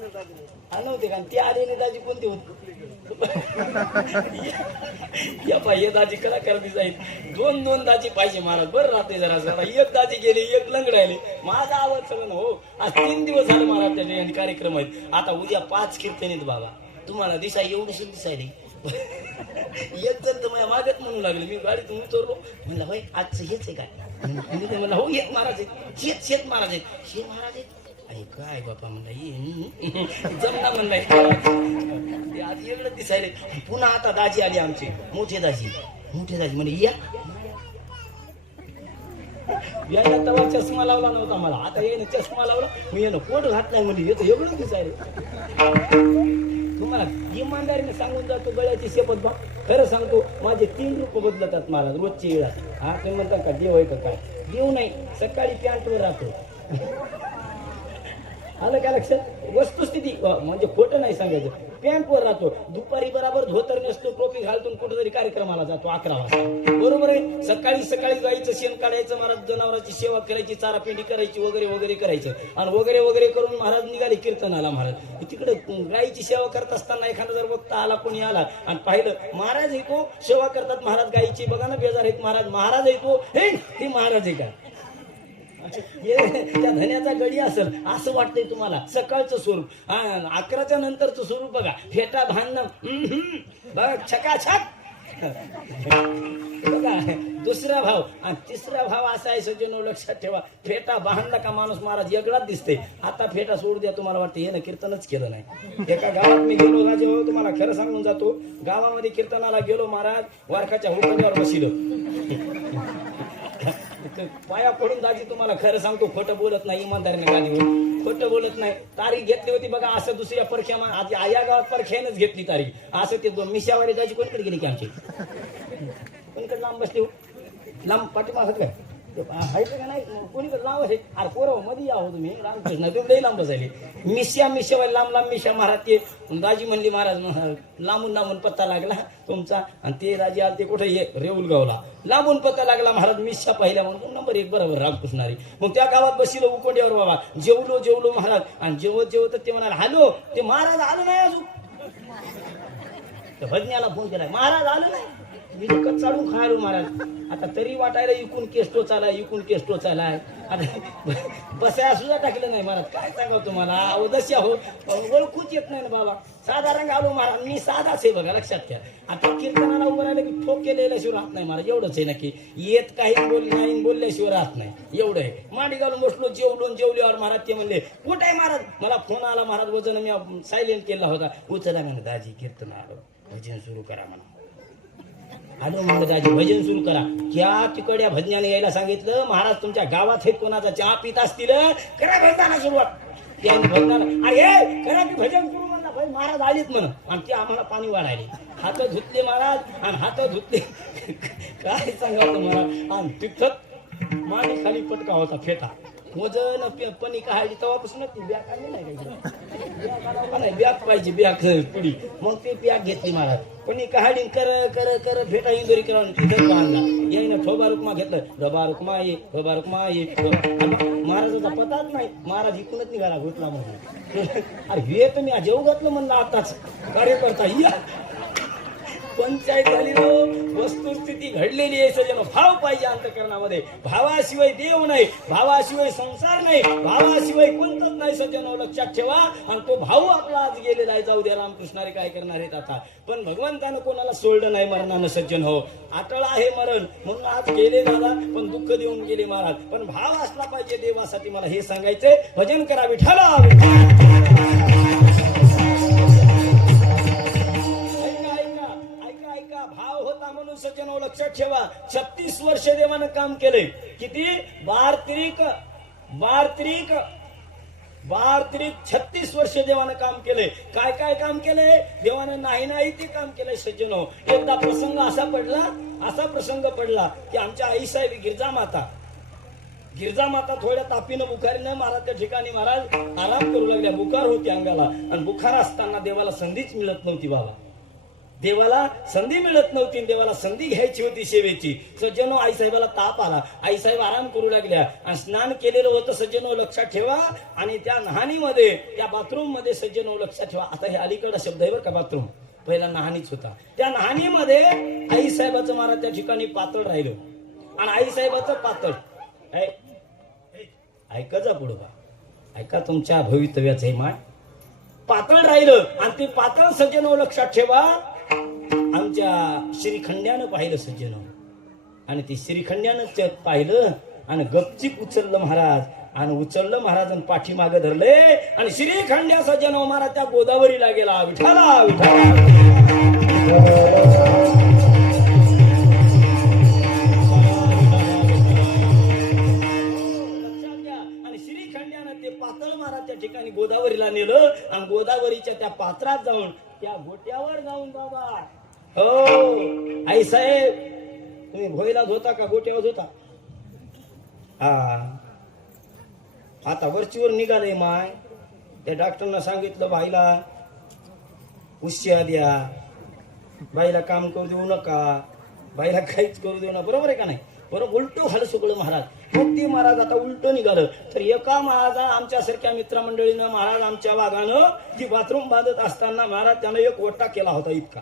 नव्हते का ते आले नाही दाजी कोणते होते या पाहिजे दाजी कलाकार जाईल दोन दाजी पाहिजे महाराज बरं राहते जरा जरा एक दाजी गेले एक लंगडायले माझा आवाज सगळं हो आज 3 दिवस झाले महाराज त्याचे कार्यक्रम आहेत आता उद्या 5 कीर्तन आहेत बाबा तुम्हाला दिसा एवढी दिसायली एक जण तर माझ्या मागत म्हणू लागले मी गाडीतून उतरलो म्हणलं भाई आजचं हेच आहे काय म्हणलं हो हेच महाराज आहेत शेत महाराज आहेत शेत महाराज आहेत अरे काय बापा म्हणलं जमना म्हणलाय ते आज एवढं दिसायले पुन्हा आता दाजी आली आमची मोठे दाजी म्हणजे या तवा चष्मा लावला नव्हता मला आता येणं चष्मा लावला मी येणं कोट घातलाय म्हणजे येतो एवढं दिसायले तुम्हाला इमानदारीने सांगून जातो गळ्याची शपथ बा खरं सांगतो माझे 3 रूप बदलतात महाराज रोजचे वेळा हा तुम्ही म्हणता का देव आहे का काय देव नाही सकाळी पॅन्टवर राहतो आलं का लक्षात वस्तुस्थिती म्हणजे खोटं नाही सांगायचं पॅन्टवर राहतो दुपारी बराबर धोतर नसतो टोपी घालतून कुठेतरी कार्यक्रमाला जातो 11 वाजता बरोबर आहे सकाळी गाईचं शेण काढायचं महाराज जनावरांची सेवा करायची चारा पेंडी करायची वगैरे करायचं आणि वगैरे करून महाराज निघाले कीर्तनाला महाराज तिकडे गाईची सेवा करत असताना एखादा जर वक्ता आला कोणी आला आणि पाहिलं महाराज ऐको सेवा करतात महाराज गाईची बघा ना बेजार आहेत महाराज ऐको हे महाराज आहे का त्या धन्याचा गडी असेल असं वाटतंय तुम्हाला सकाळचं स्वरूप 11च्या नंतरचं स्वरूप बघा फेटा भांडणं बघा छकाछक बघा दुसरा भाव आणि तिसरा भाव असा आहे सज्जनो लक्षात ठेवा फेटा बांधला का माणूस महाराज वेगळाच दिसते आता फेटा सोडू द्या तुम्हाला वाटतं हे ना कीर्तनच केलं नाही एका गावात मी गेलो राजे हो तुम्हाला खरं सांगून जातो गावामध्ये कीर्तनाला गेलो महाराज वारकाच्या हुकड्यावर बसिलो पाया पडून दाजी तुम्हाला खरं सांगतो खोटं बोलत नाही इमानदारीने गाडीवर खोटं बोलत नाही तारीख घेतली होती बघा असं दुसऱ्या परख्या या गावात परख्यानंच घेतली तारीख असं ते मिशावाले दाजी कोणकडे गेली की आमची कोणकडे लांब बसली लांब पाठीमागत काय हायचं का नाही कोणीकडे लांब असेल अरे पोरं मध्ये यावं तुम्ही रामकृष्ण तेवढे लांब बसायले मिशावाले लांब मिशा महाराज ते दाजी म्हणली महाराज लांबून पत्ता लागला तुमचा आणि ते राजे आले ते कुठे रेऊलगावला लांबून पत्ता लागला महाराज मिशा पाहिल्या म्हणून नंबर 1 बरोबर रामकृष्णारी मग त्या गावात बसलो उकोंड्यावर बाबा जेवलो महाराज आणि जेवत ते म्हणाले हॅलो ते महाराज आलो नाही अजून भजन्याला फोन केलाय महाराज आलो नाही मी दुःखत चालून खायलो महाराज आता तरी वाटायला इकून केस्टो चालाय आता बसाया सुद्धा टाकलं नाही महाराज काय सांगावं तुम्हाला अवदस्या हो ओळखूच येत नाही ना बाबा साधारण आलो महाराज मी साधाच आहे बघा लक्षात घ्या आता कीर्तनाला उभं राहिलं की ठोक केलेल्याशिवाय राहत नाही महाराज एवढंच आहे नक्की येत काही नाही बोलल्याशिवाय राहत नाही एवढं आहे मांडी घालून बसलो जेवल्यावर महाराज ते म्हणले कुठे आहे महाराज मला फोन आला महाराज वजन मी सायलेंट केला होता उचला म्हणा दाजी कीर्तन आलो भजन सुरू करा म्हणा आलो म्हणलं दाजी भजन सुरू करा क्या तिकडल्या भजनाने यायला सांगितलं महाराज तुमच्या गावात हे कोणाचा चहा पित असतील करा भजनाला सुरुवात त्यांनी भजनाला अरे करा की भजन सुरू म्हणला भाई महाराज आलीत म्हण आणि ते आम्हाला पाणी वाढायले हात धुतले महाराज आणि हात धुतले काय सांगावं महाराज आणि तिथं माने खाली पटका होता फेटा वजन पणी काढली तेव्हापासून ती बॅग आणली नाही बॅग पाहिजे बॅग पुढी मग ते बॅग घेतली महाराज पणी काढली कर फेटा इंदोरी करा तिथं बांधला याने ठोबा रुकमा घेतलं रबा रुकमा ये महाराजाचा पताच नाही महाराज इकूनच निघाला घुटला म्हणून अरे हे तर मी जेव घातलं म्हणलं आताच कार्यकर्ता या पंचायत झाली वस्तुस्थिती घडलेली आहे सजनो भाव पाहिजे अंतकरणामध्ये भावाशिवाय देव नाही भावाशिवाय संसार नाही भावाशिवाय कोणतंच नाही सजनो लक्षात ठेवा आणि तो भाऊ आपला आज गेलेला आहे जाऊ द्या रामकृष्णारे काय करणार आहेत आता पण भगवंतानं कोणाला सोडलं नाही मरणानं सज्जन हो अटळ आहे मरण म्हणून आज गेले दादा पण दुःख देऊन गेले महाराज पण भाव असला पाहिजे देवासाठी मला हे सांगायचंय भजन करा विठ्ठला भाव होता म्हणून सज्जनो लक्षात ठेवा 36 वर्ष देवानं काम केले किती 36 वर्ष देवानं काम केले काय काम केलंय देवानं नाही ते काम केलंय सज्जनो एकदा प्रसंग असा प्रसंग पडला की आमच्या आई साहेब गिरजा माता थोड्या तापीनं बुखारीनं महाराज त्या ठिकाणी महाराज आराम करू लागल्या बुखार होती अंगाला आणि बुखार असताना देवाला संधीच मिळत नव्हती बाबा देवाला संधी मिळत नव्हती, देवाला संधी घ्यायची होती सेवेची. सज्जनो, आईसाहेबाला ताप आला, आईसाहेब आराम करू लागल्या आणि स्नान केलेलं होतं सज्जनो लक्षात ठेवा. आणि त्या नहानीमध्ये, त्या बाथरूम मध्ये सज्जनो लक्षात ठेवा, आता हे अलीकडा शब्द आहे बरं का, बाथरूम पहिला नहानीच होता. त्या नहानीमध्ये आईसाहेबाचं महाराज त्या ठिकाणी पातळ राहिलं आणि आईसाहेबाचं पातळ ऐका जा पुढं बा, ऐका तुमच्या भवितव्याचं हे मान पातळ राहिलं. आणि ते पातळ सज्जनो लक्षात ठेवा, आमच्या श्रीखंड्यानं पाहिलं सज्जनो, आणि ते श्रीखंड्यानं पाहिलं आणि गपचीप उचललं महाराज, आणि उचललं महाराजांनी पाठीमागे धरले आणि श्रीखंड्या सज्जनो महाराज त्या गोदावरीला गेला. विठाला विठाला ठिकाणी गोदावरीला नेलं आणि गोदावरीच्या त्या पात्रात जाऊन, त्या गोट्यावर जाऊन, बाबा हो आई साहेब तुम्ही भोईलाच होता का गोट्यावर होता? हा, आता वरचीवर निघाले माय. त्या डॉक्टरना सांगितलं बाईला उशिया द्या, बाईला काम करू देऊ नका, बाईला काहीच करू देऊ नका. बरोबर आहे का नाही? बरोबर उलटू झालं सगळं महाराज. मग ते महाराज आता उलट निघालं. तर एका महाराजा आमच्यासारख्या मित्रमंडळीनं, महाराज आमच्या वाघानं ती बाथरूम बांधत असताना महाराज त्यानं एक वट्टा केला होता, इतका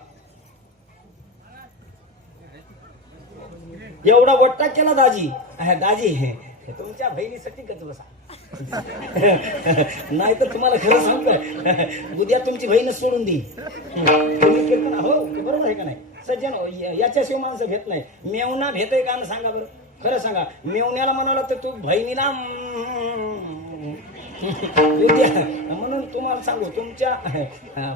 एवढा वट्टा केला. दाजी दाजी हे तुमच्या बहिणीसाठी गच बसा, नाही तर तुम्हाला खरं सांगतोय उद्या तुमची बहीणच सोडून देईल. तुम्ही कीर्तन हो बरोबर आहे का नाही सज्जन? याच्याशिवाय माणसं घेत नाही. मेवना भेटय का सांगा बरं, खरं सांगा. मेवण्याला म्हणाला तर तू बहिणीला उद्या, म्हणून तुम्हाला सांगू तुमच्या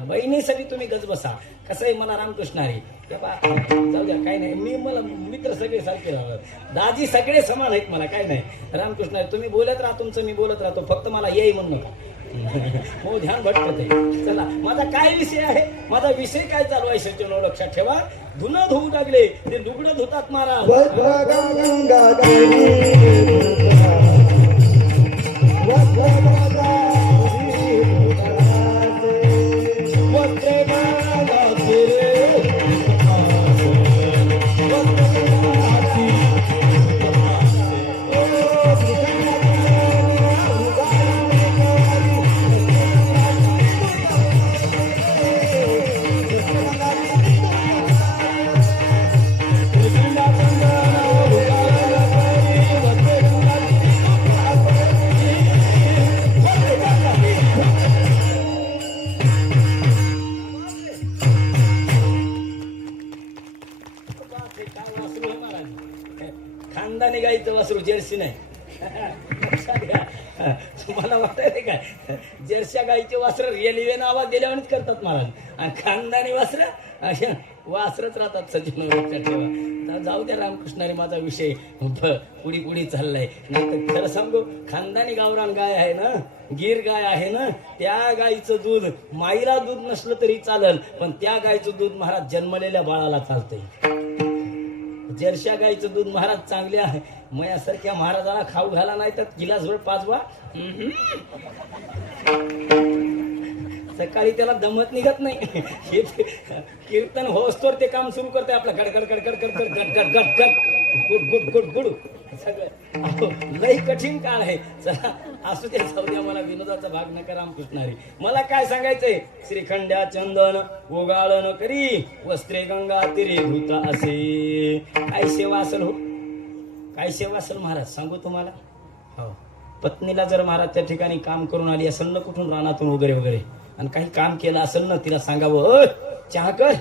बहिणीसाठी तुम्ही गज बसा. कसं आहे, मला रामकृष्ण आहे जाऊ द्या, काही नाही. मी मला मित्र सगळे सारखे राहतात, दाजी सगळे समान आहेत, मला काही नाही. रामकृष्ण आहे, तुम्ही बोलत राहा तुमचं, मी बोलत राहतो, फक्त मला येई म्हणून नका. हो ध्यान भटकत आहे. चला, माझा काय विषय आहे, माझा विषय काय चालू आहे सज्जनो लक्षात ठेवा. धुणं धुवू लागले, ते लुगडं धुतात महाराज. खानदानी गाईचं वासरू, जर्सी नाही. तुम्हाला वाटत काय, जर्सी गाईचे वासर रेल्वेनं आवाज दिल्यावरच करतात महाराज, आणि खानदानी वासर अशा वासरच राहतात सज्जन लक्षात ठेवा. जाऊ द्या रामकृष्णाने, माझा विषय पुढी पुढी चाललाय. नाही तर खरं सांगू, खानदानी गावरान गाय आहे ना, गिर गाय आहे ना, त्या गाईचं दूध माईला दूध नसलं तरी चालेल, पण त्या गाईचं दूध महाराज जन्मलेल्या बाळाला चालतंय. जर्शा गाईचं दूध महाराज चांगले आहे. मयासारख्या महाराजाला खाऊ घाला, नाही तर गिलासभर पाचवा. सकाळी त्याला दमत निघत नाही. हे कीर्तन होस्तोर ते काम सुरू करते आपलं, गडगड गडगड गडगड गडगड गडगड गुड गुड गुड गुड सगळं. लई कठीण काळ आहे. चला असू द्या, जाऊ द्या, मला विनोदाचा भाग नका रामकृष्णारी. मला काय सांगायचंय, श्रीखंड्या चंदन ओगाळन करी, वस्त्रे गंगा तिरे धुता असे. काय सेवा असेल हो, काय सेवा असेल महाराज सांगू तुम्हाला. हो, पत्नीला जर महाराज त्या ठिकाणी काम करून आली असेल ना, कुठून रानातून वगैरे वगैरे, आणि काही काम केलं असेल ना, तिला सांगावं चहा कर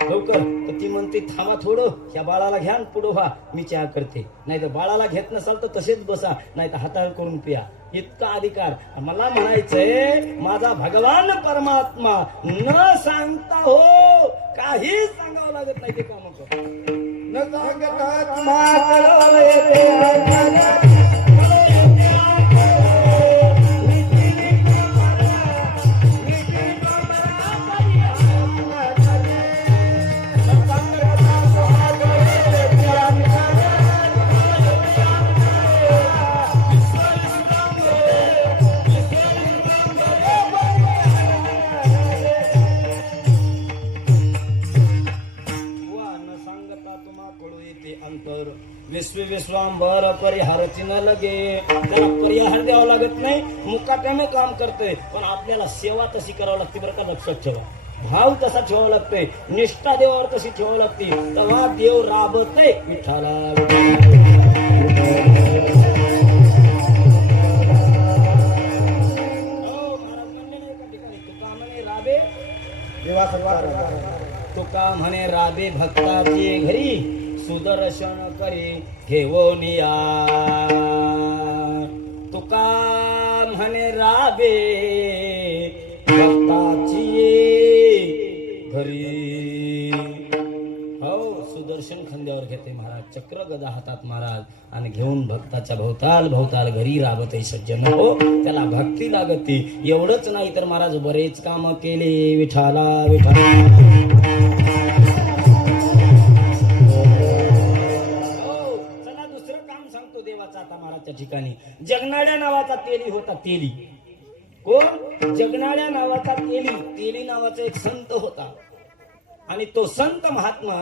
लवकर. तर ती म्हणते थांबा थोडं, या बाळाला घ्या पुढं व्हा, मी चहा करते. नाही तर बाळाला घेत नसाल तर तसेच बसा, नाही तर हाताळ करून पिया. इतका अधिकार मला म्हणायचंय. माझा भगवान परमात्मा न सांगता हो काही सांगावं लागत नाही, ते काम न सांगता विश्वांबर परिहारची न लगे. त्याला परिहार द्यावा लागत नाही, मुकाट्याने काम करतोय, पण आपल्याला सेवा तशी करावी लागते बरं का, लक्षात ठेवा. भाव तसा ठेवावा लागतोय, निष्ठा देवावर तशी ठेवावी लागते, तेव्हा देव राबतय विठ्ठला. तुका म्हणे राबे भक्ताची घरी, सुदर्शन करी घेऊन या. तुका म्हणे राबे भक्ताची घरी. हो, सुदर्शन खांद्यावर घेते महाराज, चक्र गदा हातात महाराज, आणि घेऊन भक्ताच्या भोवताल भोवताल घरी राबत आहे सज्जन. हो, त्याला भक्ती लागते. एवढंच नाही तर महाराज बरेच काम केले विठाला विठाला. महाराजच्या ठिकाणी जगनाड्या नावाचा तेली होता. तेली कोण? जगनाड्या नावाचा तेली. तेली नावाचा एक संत होता, आणि तो संत महात्मा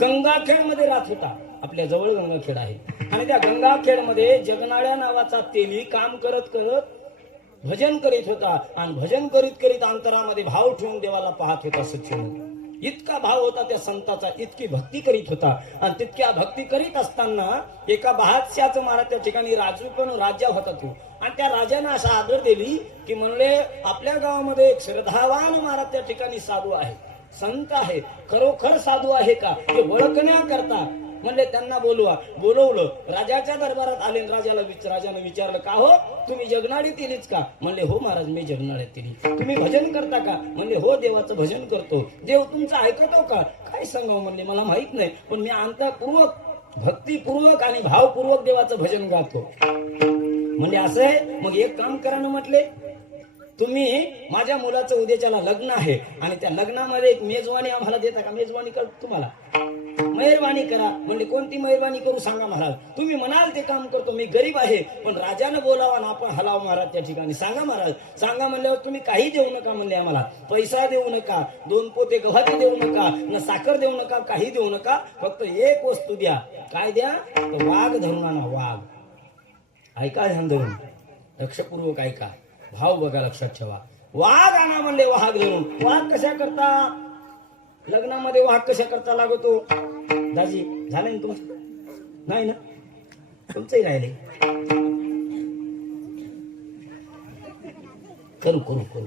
गंगाखेड मध्ये राहत होता. आपल्या जवळ गंगाखेड आहे, आणि त्या गंगाखेड मध्ये जगनाड्या नावाचा तेली काम करत करत भजन करीत होता. आणि भजन करीत करीत अंतरामध्ये भाव ठेवून देवाला पाहत होता. सचिन इतका भाव होता त्या संताचा, इतकी भक्ती करीत होता. आणि तितक्या भक्ती करीत असताना एका बादशाहचं महाराज त्या ठिकाणी राजू पण राजा होता तो. आणि त्या राजाने असा आदर दिली की म्हणले आपल्या गावामध्ये एक श्रद्धावान महाराज त्या ठिकाणी साधू आहे, संत आहे. खरोखर साधू आहे का हे ओळखण्याकरता म्हणले त्यांना बोलवलं. राजाच्या दरबारात आले. राजाने विचारलं, का हो तुम्ही जगनाडी तेलीच का? म्हणले हो महाराज, मी जगनाडी तेली. तुम्ही भजन करता का? म्हणले हो, देवाचं भजन करतो. देव तुमचं ऐकतो का? काय सांगावं म्हणले, मला माहित नाही, पण मी अंतःपूर्वक भक्तीपूर्वक आणि भावपूर्वक देवाचं भजन गातो. म्हणजे असं आहे, मग एक काम करा ना म्हटले, तुम्ही माझ्या मुलाचं उद्याच्याला लग्न आहे, आणि त्या लग्नामध्ये एक मेजवानी आम्हाला देता का? मेजवानी कर तुम्हाला, मेहरबानी करा. म्हणजे कोणती मेहरबानी करू सांगा महाराज. तुम्ही म्हणाल ते काम करतो. मी गरीब आहे, पण राजानं बोलावा ना आपण हलाव महाराज त्या ठिकाणी. सांगा महाराज. सांगा म्हणल्यावर तुम्ही काही देऊ नका म्हणले आम्हाला. पैसा देऊ नका, 2 पोते गव्हाचे देऊ नका, न साखर देऊ नका, काही देऊ नका. फक्त एक वस्तू द्या. काय द्या? तो वाघ धरून आणा. वाघ ऐका, ध्यान धरून लक्षपूर्वक ऐका. भाव बघा, लक्षात ठेवा. वाघ आणा म्हणले, वाघ धरून. वाघ कशा करता? लग्नामध्ये वाघ कशा करता लागतो? दाजी झालं ना तुमचं? नाही ना, तुमचंही राहिले. करू करू करू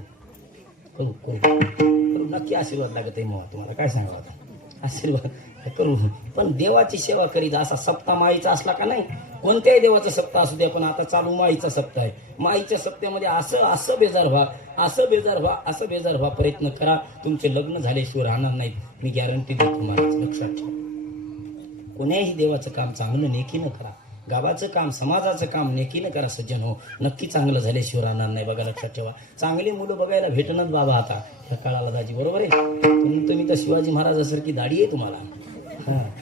करू करू करू नक्की आशीर्वाद लागत आहे. मग तुम्हाला काय सांगावं आता, आशीर्वाद करू. पण देवाची सेवा करीत असा सप्ताह माईचा असला का नाही, कोणत्याही देवाचा सप्ताह असू द्या, पण आता चालू माईचा सप्ताह आहे. माईच्या सप्त्यामध्ये असं बेजार व्हा, असं बेजार व्हा, प्रयत्न करा. तुमचे लग्न झाल्याशिवाय राहणार नाहीत, मी गॅरंटी देतो तुम्हाला. लक्षात ठेवा, कोण्याही देवाचं काम चांगलं नेकीनं करा. गावाचं काम, समाजाचं काम नेकीनं करा सज्जन हो. नक्की चांगलं झाल्याशिवाय राहणार नाही. बघा, लक्षात ठेवा. चांगली मुलं बघायला भेटणच बाबा आता ह्या काळाला दाजी, बरोबर आहे. तुम्ही तर शिवाजी महाराजासारखी दाढी आहे तुम्हाला.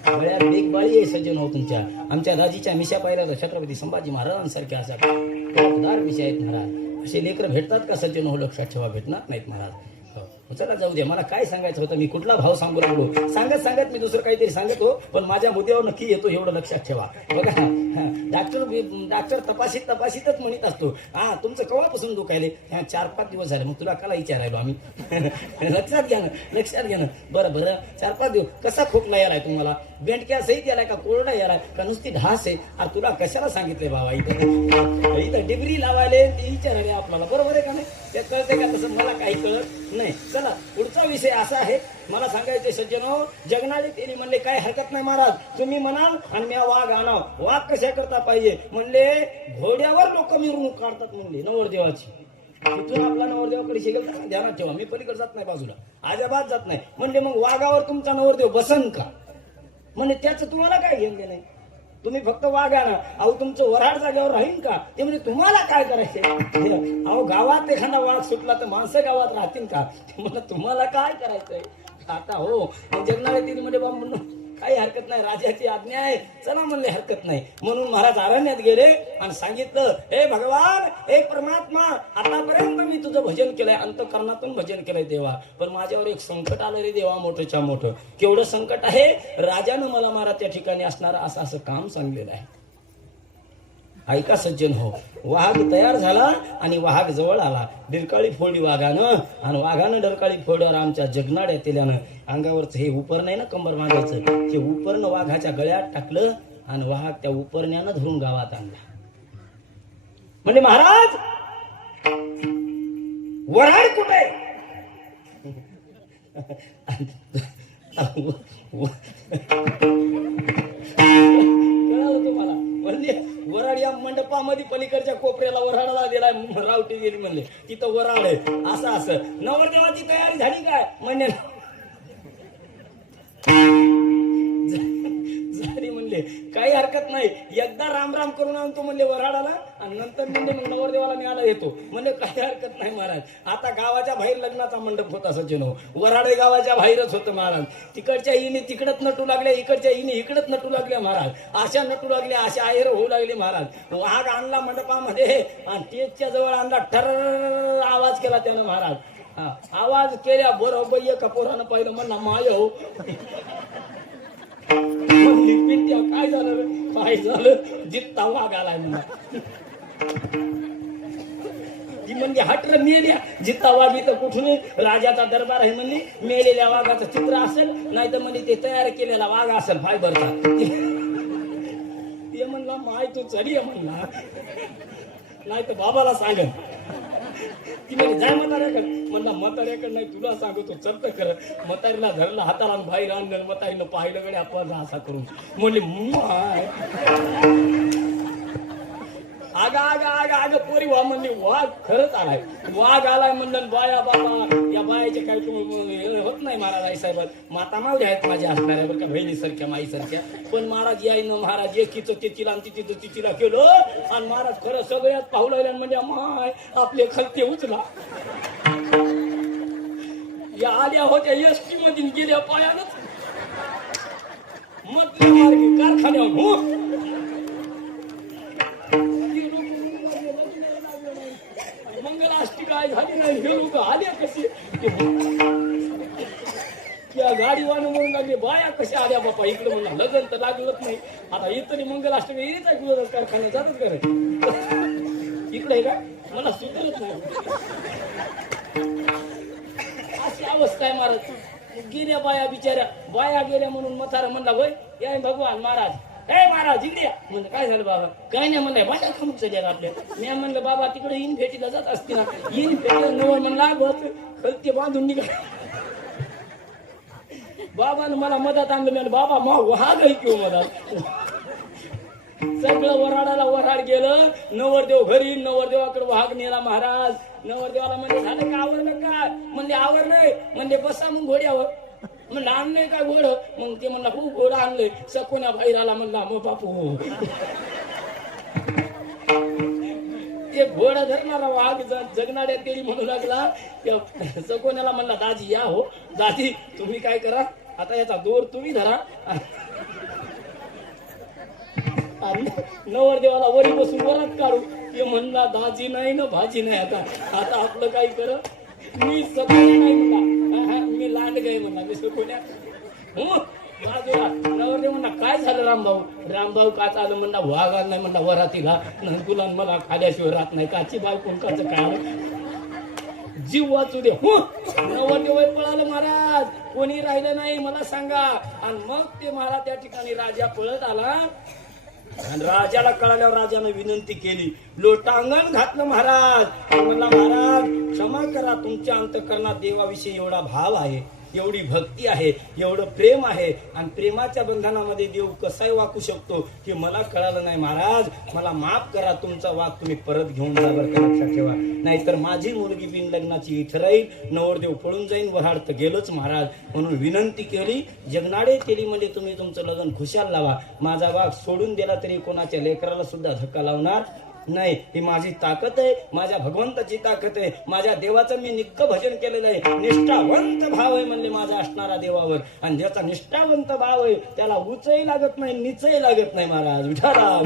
गळ्यात बेगबाळी आहे सज्जन हो तुमच्या. आमच्या दाजीच्या मिशा पाहिल्या तर छत्रपती संभाजी महाराजांसारख्या अशा टोकदार मिशा आहेत महाराज. असे लेकर भेटतात का सज्जन हो? लक्षात ठेवा, भेटणार नाहीत महाराज. चला जाऊ द्या. मला काय सांगायचं होतं, मी कुठला भाव सांगू लागलो. सांगत मी दुसरं काहीतरी सांगत हो, पण माझ्या मुद्द्यावर नक्की येतो एवढं लक्षात ठेवा. बघा, डॉक्टर तपाशीतच म्हणत असतो, हा तुमचं केव्हापासून दुखायले? 4-5 दिवस झाले. मग तुला कला विचारायलो आम्ही. लक्षात घ्या ना. बरं 4-5 दिवस. कसा खोकला यालाय तुम्हाला? बेंडक्या सहित यालाय का कोरडा यालाय का नुसती ढास आहे? अरे तुला कशाला सांगितलंय बाबा? इथं डिग्री लावायले ते विचारायले आपल्याला, बरोबर आहे का नाही? ते कळते का? तसं मला काही कळत नाही. चला, पुढचा विषय असा आहे, मला सांगायचे सज्जनो, जगनाडे तेली म्हणले काय हरकत नाही महाराज, तुम्ही म्हणाल आणि मी वाघ आणाव. वाघ कशा करता पाहिजे म्हणले? घोड्यावर लोक मिरवणूक काढतात म्हणले नवरदेवाची. तिथून आपला नवरदेवाकडे शिकल तर ध्यानात ठेवा, मी पलीकडे जात नाही, बाजूला अजिबात जात नाही. म्हणले मग वाघावर तुमचा नवरदेव बसन का? म्हणजे त्याचं तुम्हाला काय घेऊन नाही, तुम्ही फक्त वाघ आणा. अहो तुमचं वऱ्हाड जागेवर राहीन का? ते म्हणजे तुम्हाला काय करायचंय? अहो गावात एखादा वाघ सुटला तर माणसं गावात राहतील का? ते म्हणलं तुम्हाला काय करायचंय आता? हो, जगनाडे तिने म्हणजे काही हरकत नाही, राजाची आज्ञा आहे, चला म्हणले हरकत नाही. म्हणून महाराज अरण्यात गेले आणि सांगितलं, हे भगवान, हे परमात्मा, आतापर्यंत मी तुझं भजन केलंय, अंतःकरणातून भजन केलंय देवा, पण माझ्यावर एक संकट आलं रे देवा, मोठंच्या मोठं. केवढं संकट आहे? राजानं मला महाराज त्या ठिकाणी असणारं असं काम सांगलेलं आहे. ऐका सज्जन हो, वाघ तयार झाला आणि वाघ जवळ आला. डरकाळी फोडली वाघानं आणि वाघानं डरकाळी फोडल्यावर आमच्या जगनाड्या तेल्यानं अंगावरचं हे उपरण आहे ना कंबर मागायचं, हे उपरण वाघाच्या गळ्यात टाकलं आणि वाघ त्या उपरण्यानं धरून गावात आणला. म्हणजे महाराज वराड कुठे? कळालं तुम्हाला? म्हणले वराड या मंडपामध्ये पलीकडच्या कोपऱ्याला वराडाला दिलाय, रावटी गेली म्हणले, तिथं वराड आहे. असं नवरदेवाची तयारी झाली काय? म्हणजे झाली म्हणले, काही हरकत नाही, एकदा राम राम करून आणतो म्हणले वराडाला आणि नंतर म्हणजे मग नवरदेवाला न्यायला येतो म्हणले, काही हरकत नाही महाराज. आता गावाच्या बाहेर लग्नाचा मंडप होता सज्जनो, वराडे गावाच्या बाहेरच होतं महाराज. तिकडच्या इने तिकडच नटू लागल्या, इकडच्या इने इकडच नटू लागल्या महाराज. अशा नटू लागल्या, अशा आहेर होऊ लागले महाराज. वाघ आणला मंडपामध्ये आणि स्टेजच्या जवळ आणला, ठर आवाज केला त्यानं महाराज. आवाज केल्या बरोबर एका पोरानं पाहिलं, म्हणला माय हो. काय झालं? काय झालं? जित्ता वाघ आलाय म्हणा. ती म्हणजे हटर मेल्या, जित्ता वाघ इथं कुठून? राजाचा दरबार आहे म्हणली, मेलेल्या वाघाचं चित्र असेल, नाही तर म्हणजे ते तयार केलेला वाघ असेल फायबरचा. ते म्हणला माय तू चढी म्हणला, नाही तर बाबाला सांग. ती म्हणजे जाय म्हाताऱ्याकडे. म्हणला म्हाताऱ्याकडे नाही, तुला सांगतो चलत कर. म्हातारीला धरलं हाताला बाहेर आणलं, म्हातारीनं पाहिलं गड्या आपण असा करून म्हणले माय. आग पोरी वा म्हणली, वाघ खरंच आलाय, वाघ आलाय म्हणलं. बाया बाबा, या बायाचे काही होत नाही महाराज. आई साहेब माता मावल्या आहेत माझ्या असणाऱ्या बरं का, बहिणीसारख्या माईसारख्या. पण महाराज यायनं महाराज एकीचं तिला आणि तिला केलं आणि महाराज खरं सगळ्यात पाहू लागल्या म्हणजे माय आपले खलते उचला. या आल्या होत्या एसटी मधून गेल्या पायानच मधल्या मार्गी कारखान्यावर मंगलाष्टी काय झाली नाही. हे लोक आले कसे? त्या गाडीवानं म्हणून लागले, बाया कशा आल्या बापा इकडे? म्हणला लग्न तर लागलंच नाही. आता इथं मंगलाष्टमी येत आहे कुठं कारखान्यात जातच करे इकडे का? मला सुधरत नाही. अशी अवस्था आहे महाराज. गेल्या बाया बिचाऱ्या, बाया गेल्या म्हणून मथारा म्हणला, वय या भगवान महाराज, ए महाराज इकडे. म्हणजे काय झालं बाबा? काय नाही म्हणलंय, बाया थांबून चालल्या आपल्या. मी म्हणलं बाबा तिकडे इन भेटीला जात असते ना, इन भेटीला नवर म्हणला खलते बांधून निघा. बाबानं मला मदत आणलं. मी बाबा मा वाघ आहे किंवा मदत. सगळं वराडाला वराड गेलं. नवरदेव घरी, नवरदेवाकडे वाघ नेला महाराज. नवरदेवाला म्हणजे झालं का आवरलं का? म्हणजे आवरलंय. म्हणजे बसा मग घोड्यावर. म्हणलं आणलंय का घोड? मग ते म्हणला खूप घोडा आणलंय. सकोन्या बाहेर आला म्हणला मग बापू ते घोडा धरणारा वाघ जगनाड्या तेरी म्हणू लागला. सकोन्याला म्हणला दाजी या हो. दाजी तुम्ही काय करा, आता याचा दोर तुम्ही धरा. नवरदेवाला वरी बसून वरात काढू. ते म्हणला दाजी नाही ना भाजी नाही. आता आपलं काय कर, मी सकोन्या नाही म्हणला, मी लांड गाय म्हणला. मी सकोन्या बाजूला. नवरदेव म्हणला काय झालं रामभाऊ? रामभाऊ का चालू म्हणला, वाघ नाही म्हणला वरातीला, तुला मला खाल्याशिवाय राहत नाही. काची बाय कोणकाचं काय जीव वाचू दे. नवरदेव पळालं महाराज, कोणी राहिलं नाही मला सांगा. आणि मग ते महाराज त्या ठिकाणी राजा पळत आला. आणि राजाला कळाल्यावर राजाने विनंती केली, लोटांगण घातलं महाराज. म्हणला महाराज क्षमा करा, तुमच्या अंतःकरणात देवाविषयी एवढा भाव आहे, एवढी भक्ती आहे, एवढं प्रेम आहे, आणि प्रेमाच्या बंधनामध्ये देव कसाही वाकू शकतो हे मला कळालं नाही महाराज. मला माफ करा, तुमचा वाघ तुम्ही परत घेऊन जा बरं का, लक्षात ठेवा. नाहीतर माझी मुलगी बिन लग्नाची इथं राहील, नवरदेव पळून जाईन, वराड तर गेलोच महाराज. म्हणून विनंती केली. जगनाडे तेली म्हणजे तुम्ही तुमचं लग्न खुशाल लावा. माझा वाघ सोडून दिला तरी कोणाच्या लेकराला सुद्धा धक्का लावणार नाही, ही माझी ताकद आहे, माझ्या भगवंताची ताकद आहे, माझ्या देवाचं मी निक्क भजन केलेलं आहे. निष्ठावंत भाव आहे म्हणले माझा असणारा देवावर. आणि ज्याचा निष्ठावंत भाव आहे त्याला उचही लागत नाही, नीचही लागत नाही. महाराज विठाला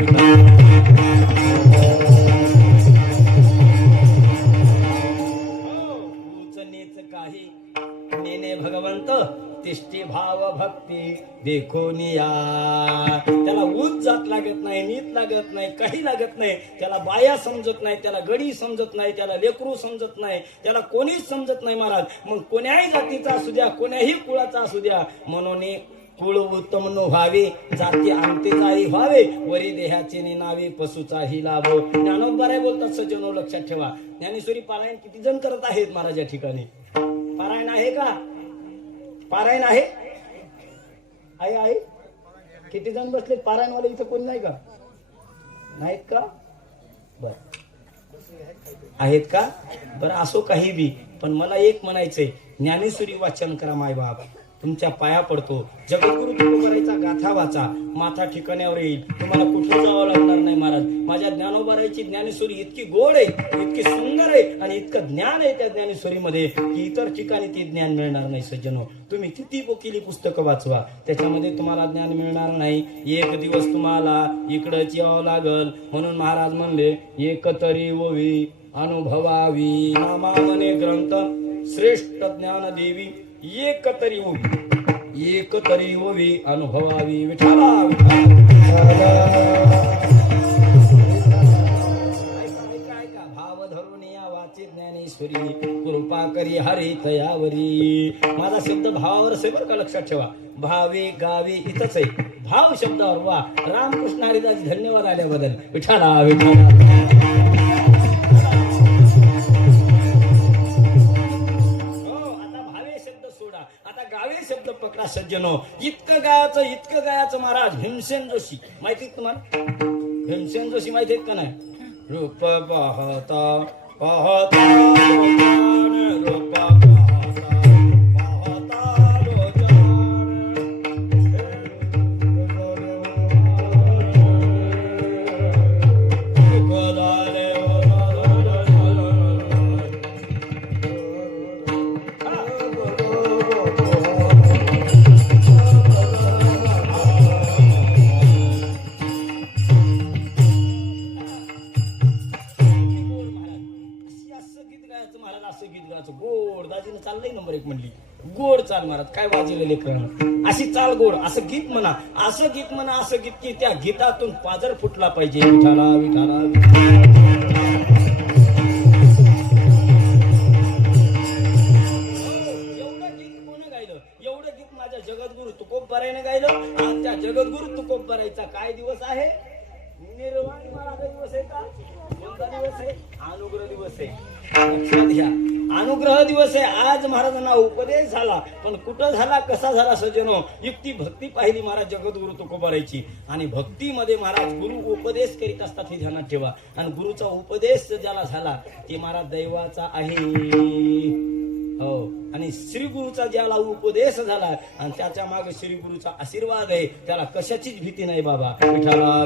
उच नीच काही नेने भगवंत तिष्ठी भाव भक्ती देखून या. त्याला उच जात लागत नाही, नीत लागत नाही, काही लागत नाही. त्याला बाया समजत नाही, त्याला गडी समजत नाही, त्याला लेकरू समजत नाही, त्याला कोणीच समजत नाही. महाराज मग कोण्याही जातीचा असू द्या, कोण्याही कुळाचा असू द्या, म्हणून कुळ उत्तम नो व्हावे, जाती अंतेचाही व्हावे, वरी देहाचे नावे पशुचाही लाभ. ज्ञानोबराय बोलतात सज्जनो, लक्षात ठेवा. ज्ञानेश्वरी पारायण किती जण करत आहेत महाराज या ठिकाणी? पारायण आहे का? पारायण आहे? आहे? किती जण बसले पारायणवाले? इथं कोणी नाही का? नाहीत का? बर आहेत का? बरं असो काही बी, पण मला एक म्हणायचंय, ज्ञानेश्वरी वाचन करा माय बाप, तुमच्या पाया पडतो. जगद्गुरु तुकोबारायचा गाथा वाचा, माथा ठिकाण्यावर येईल, तुम्हाला कुठे जावं लागणार नाही. महाराज माझ्या ज्ञानोबारायची ज्ञानेश्वरी इतकी गोड आहे, इतकी सुंदर आहे आणि इतकं ज्ञान आहे त्या ज्ञानेश्वरीमध्ये की इतर ठिकाणी ते ज्ञान मिळणार नाही. सज्जनो, तुम्ही किती बोकिली पुस्तकं वाचवा, त्याच्यामध्ये तुम्हाला ज्ञान मिळणार नाही. एक दिवस तुम्हाला इकडंच यावं लागल. म्हणून महाराज म्हणले, एकतरी ओवी अनुभवावी, नामामने ग्रंथ श्रेष्ठ ज्ञान देवी, एकतरी ओवी अनुभवावी. विठाला ऐका भाव धरून या वाचे ज्ञानेश्वरी, कृपा करी हरी तयावरी. माझा शब्द भावावर असेल बरं का, लक्षात ठेवा. भावे गावे इथंच आहे, भाव शब्दावर. वा रामकृष्ण हरिदास, धन्यवाद आल्याबद्दल. विठाला विठाला. शब्द पकडा सज्जनो. इतकं गायाचं महाराज भीमसेन जोशी माहिती तुम्हाला? भीमसेन जोशी माहिती आहेत का नाही? रूप पाहता पाहता रूप गोड दाजीनं चाललंय नंबर 1 म्हणली. गोड चाल महाराज, काय वाजलेले लेकरं, अशी चाल गोड, असं गीत म्हणा, असं गीत म्हणा, असं गीत की त्या गीतातून पाजर फुटला पाहिजे. विठाला विठाला. एवढं गीत कोण गायलं? एवढं गीत माझ्या जगद्गुरु तुकोबारायने गायलं. आणि त्या जगद्गुरु तुकोबारायचा काय दिवस आहे? निर्वाण महाराज दिवस आहे का? कोणता दिवस आहे? अनुग्रह दिवस आहे. लक्षात घ्या, अनुग्रह दिवस आहे. आज महाराजांना उपदेश झाला, पण कुठं झाला, कसा झाला सज्जनो? युक्ती भक्ती पाहिली महाराज जगद्गुरु तुकोबारायची. आणि भक्तीमध्ये महाराज गुरु उपदेश करीत असतात हे ध्यानात ठेवा. आणि गुरुचा उपदेश ज्याला झाला ते महाराज दैवाचा आहे. हो, आणि श्री गुरुचा ज्याला उपदेश झाला आणि त्याच्या मागे श्री गुरुचा आशीर्वाद आहे, त्याला कशाचीच भीती नाही बाबा. विठाला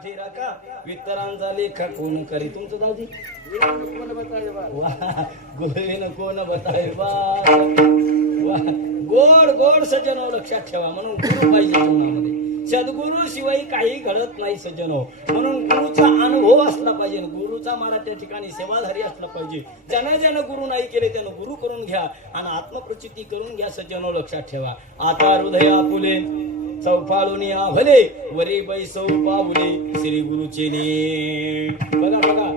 पाठी राखा वितरांचा लेखा कोण करी तुमचं दाजी गुरुवेन कोण बताय गोड गोड सज्जनो लक्षात ठेवा म्हणून गुरु पाहिजे जीवनामध्ये सद्गुरु शिवाय काही घडत नाही सज्जनो म्हणून गुरुचा अनुभव असला पाहिजे गुरुचा मला त्या ठिकाणी सेवाधारी असला पाहिजे ज्यानं गुरु नाही केले त्यानं गुरु करून घ्या आणि आत्मप्रचिती करून घ्या सज्जनो लक्षात ठेवा आता हृदय आपुले चौफाळून आभले वरे बैसौ पाऊले श्री गुरुचेने बघा बघा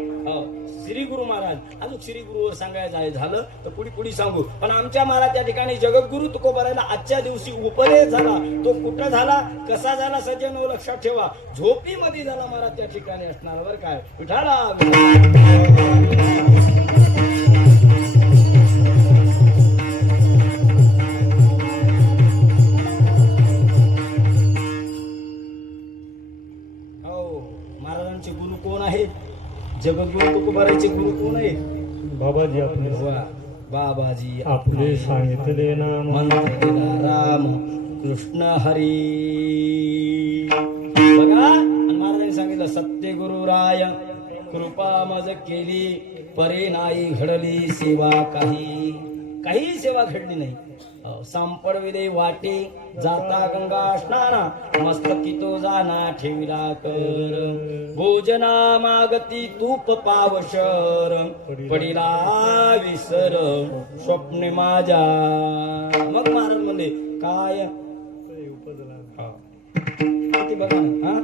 श्री गुरु महाराज अजून श्री गुरुवर सांगायचं झालं तर पुढे सांगू पण आमच्या महाराज त्या ठिकाणी जगद्गुरु तुकोबारायला आजच्या दिवशी उपदेश झाला तो कुठं झाला कसा झाला सज्जनो लक्षात ठेवा झोपीमध्ये झाला महाराज त्या ठिकाणी असणार बरं काय विठाला महाराजांचे गुरु कोण आहेत जगद्गुरु तुकोबारायचे गुरु कोण आहे बाबाजी आपले बाबाजी आपले सांगितले नाम मंत्र राम कृष्ण हरी बघा आणि महाराजांनी सांगितलं सत्य गुरु राय कृपा मज केली परे नाही घडली सेवा काही सेवा घडली नाही संपडविले वाटे जाता गंगा स्नान मस्तकी तो जाना ठेविला कर भोजना मागती तूप पावशर पडिला विसर स्वप्ने माझ्या मग महाराज म्हणले काय किती बघा ना हा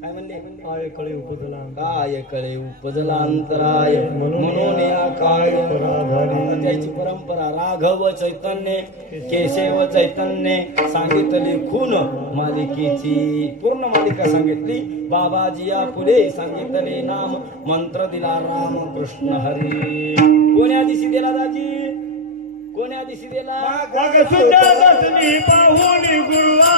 काय म्हणले काय कळे उपजला काय कळे उपजला अंतराय म्हणून या काय त्याची परंपरा राघव चैतन्य केशव चैतन्य सांगितली खून मालिकेची पूर्ण मालिका सांगितली बाबाजी या पुढे सांगितले नाम मंत्र दिला राम कृष्ण हरी कोण्या दिवशी दिला दाजी कोण्या दिवशी दिला पाहुणी गुरुवा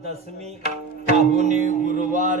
दशमी पाहुणे गुरुवार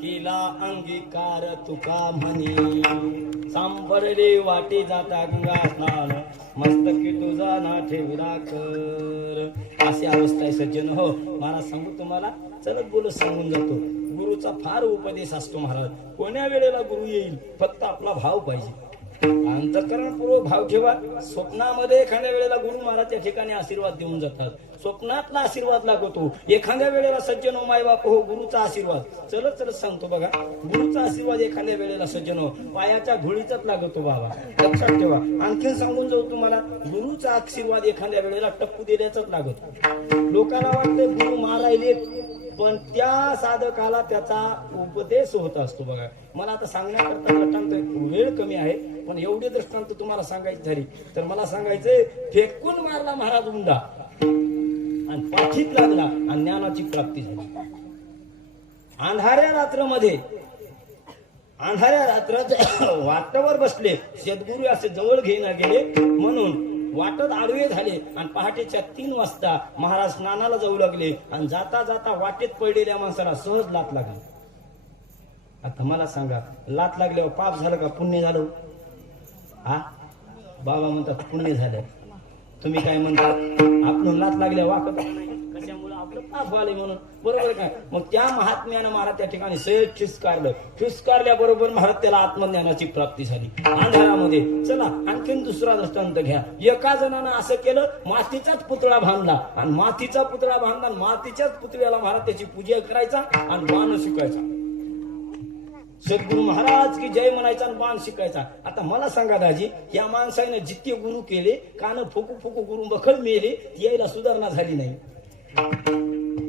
केला अंगीकार तुका म्हणे सांबरले वाटे जाता गंगा स्नान मस्तकी तुझा ना ठेवला कर अशी अवस्था आहे सज्जन हो महाराज सांगू तुम्हाला चलत बोलत सांगून जातो गुरुचा फार उपदेश असतो महाराज कोण्या वेळेला गुरु येईल फक्त आपला भाव पाहिजे अंतःकरणपूर्वक भाव ठेवा स्वप्नामध्ये एखाद्या वेळेला गुरु महाराज त्या ठिकाणी आशीर्वाद देऊन जातात स्वप्नातला आशीर्वाद लागतो एखाद्या वेळेला सज्जनो माय बाप हो गुरुचा आशीर्वाद चलत सांगतो बघा गुरुचा आशीर्वाद एखाद्या वेळेला सज्जनो पायाच्या धुळीचाच लागतो बाबा लक्षात ठेवा आणखीन सांगून जाऊ तुम्हाला गुरुचा आशीर्वाद एखाद्या वेळेला टप्पू दिल्याचाच लागतो लोकांना वाटते गुरु मारायले पण त्या साधकाला त्याचा उपदेश होत असतो बघा मला आता सांगण्याकरता दृष्टांत वेळ कमी आहे पण एवढे दृष्टांत तुम्हाला सांगायची झाली तर मला सांगायचंय फेकून मारला महाराज उंडा आणि पाठीत लागला आणि ज्ञानाची प्राप्ती झाली अंधाऱ्या रात्रात वाटावर बसले सद्गुरू असे जवळ घेईना गेले म्हणून वाटत आडवे झाले आणि पहाटेच्या 3 वाजता महाराज स्नानाला जाऊ लागले आणि जाता जाता वाटेत पडलेल्या माणसाला सहज लात लागली आता मला सांगा लात लागल्यावर पाप झालं का पुण्य झालं हा बाबा म्हणतात पुण्य झालं तुम्ही काय म्हणता आपण लात लागल्या वाकत कशामुळे आपलं पाप आले म्हणून, बरोबर आहे का? मग त्या महात्म्यानं महाराज त्या ठिकाणी सहज ठिसकारल्याबरोबर महाराज त्याला आत्मज्ञानाची प्राप्ती झाली अंधारामध्ये. चला आणखीन दुसरा दृष्टांत घ्या. एका जणानं असं केलं, मातीचाच पुतळा बांधला आणि मातीचा पुतळा बांधला आणि मातीच्याच पुतळ्याला महाराज त्याची पूजा करायचा आणि बाण शिकायचा. सद्गुरु महाराज की जय म्हणायचा आणि बाण शिकायचा. आता मला सांगा दाजी, या माणसाने जितके गुरु केले, कान फुकू फुकू गुरु बखळ मेले, यायला सुधारणा झाली नाही.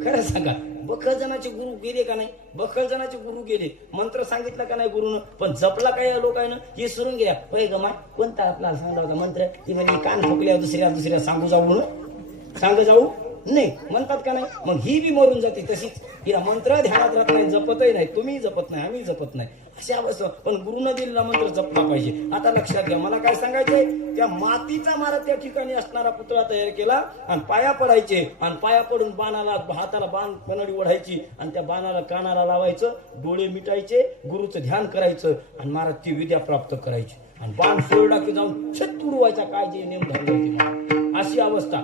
खरं सांगा, बखळ जणाचे गुरु गेले का नाही? बखळ जणाचे गुरु गेले, मंत्र सांगितला का नाही गुरुनं, पण जपला काय या लोकांना हे सुरून गेल्या. होय गमा कोणता आपल्याला सांगला होता मंत्र? ती म्हणजे कान फुकल्या दुसऱ्या सांगू जाऊ नाही म्हणतात का नाही? मग ही बी मरून जाते तशीच. हिला मंत्र ध्यानात राहत नाही, जपतही नाही, तुम्ही जपत नाही, आम्ही जपत नाही, अशी अवस्था. पण गुरुनं दिलेला मंत्र जपला पाहिजे. आता लक्षात घ्या, मला काय सांगायचंय, त्या मातीचा महाराज त्या ठिकाणी असणारा पुतळा तयार केला आणि पाया पडायचे आणि पाया पडून बाणाला हाताला बाण पनडी ओढायची आणि त्या बाणाला कानाला लावायचं, डोळे मिटायचे, गुरुचं ध्यान करायचं आणि महाराज ती विद्या प्राप्त करायची आणि बाण सोडला की जाऊन छत उडवायचा. काय जे नेम धरले अशी अवस्था.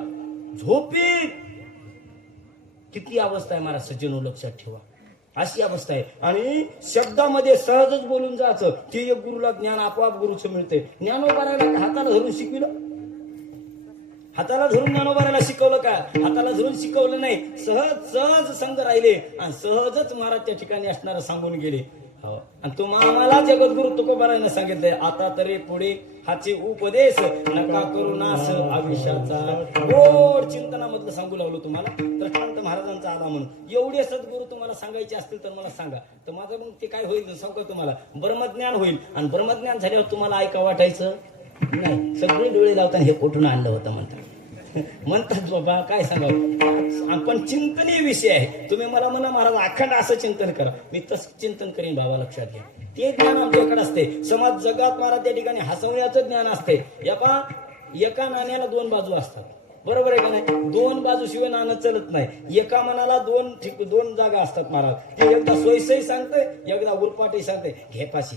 झोपेत किती अवस्था आहे महाराज सज्जनो, लक्षात ठेवा. अशी अवस्था आहे. आणि शब्दामध्ये सहजच बोलून जायचं, ते एक गुरुला ज्ञान आपोआप गुरुचं मिळते. ज्ञानोबारायला हाताला धरून शिकविलं? हाताला धरून ज्ञानोबारायला शिकवलं का? हाताला धरून शिकवलं नाही. सहज संग राहिले आणि सहजच महाराज त्या ठिकाणी असणारा सांगून गेले. आणि तुम्हाला आम्हाला जगद्गुरु तुकोबारायनं सांगितलंय, आता तरी पुढे हाचे उपदेश नका करू नाश आयुष्याचा. गोड चिंतनामधलं सांगू लागलो तुम्हाला. दृष्टांत महाराजांचा आला म्हणून. एवढे सद्गुरु तुम्हाला सांगायचे असतील तर मला सांगा, तर माझं मग ते काय होईल सांगतो तुम्हाला. ब्रह्मज्ञान होईल आणि ब्रह्मज्ञान झाल्यावर तुम्हाला ऐका वाटायचं नाही. सगळे डोळे लावताना हे कुठून आणलं होतं म्हणतात बाबा, काय सांगावं. आपण चिंतनीय विषय आहे. तुम्ही मला म्हणा महाराज अखंड असं चिंतन करा, मी तसं चिंतन करीन बाबा, लक्षात घ्या. ते ज्ञान आमच्याकडे असते. समाज जगात महाराज त्या ठिकाणी हसवण्याचं ज्ञान असते. एका नाण्याला दोन बाजू असतात, बरोबर आहे का नाही? दोन बाजू शिवाय नाणं चलत नाही. एका मनाला दोन जागा असतात महाराज. ते एकदा सोयसही सांगतोय, एकदा उरपाटही सांगतोय, घे फाशी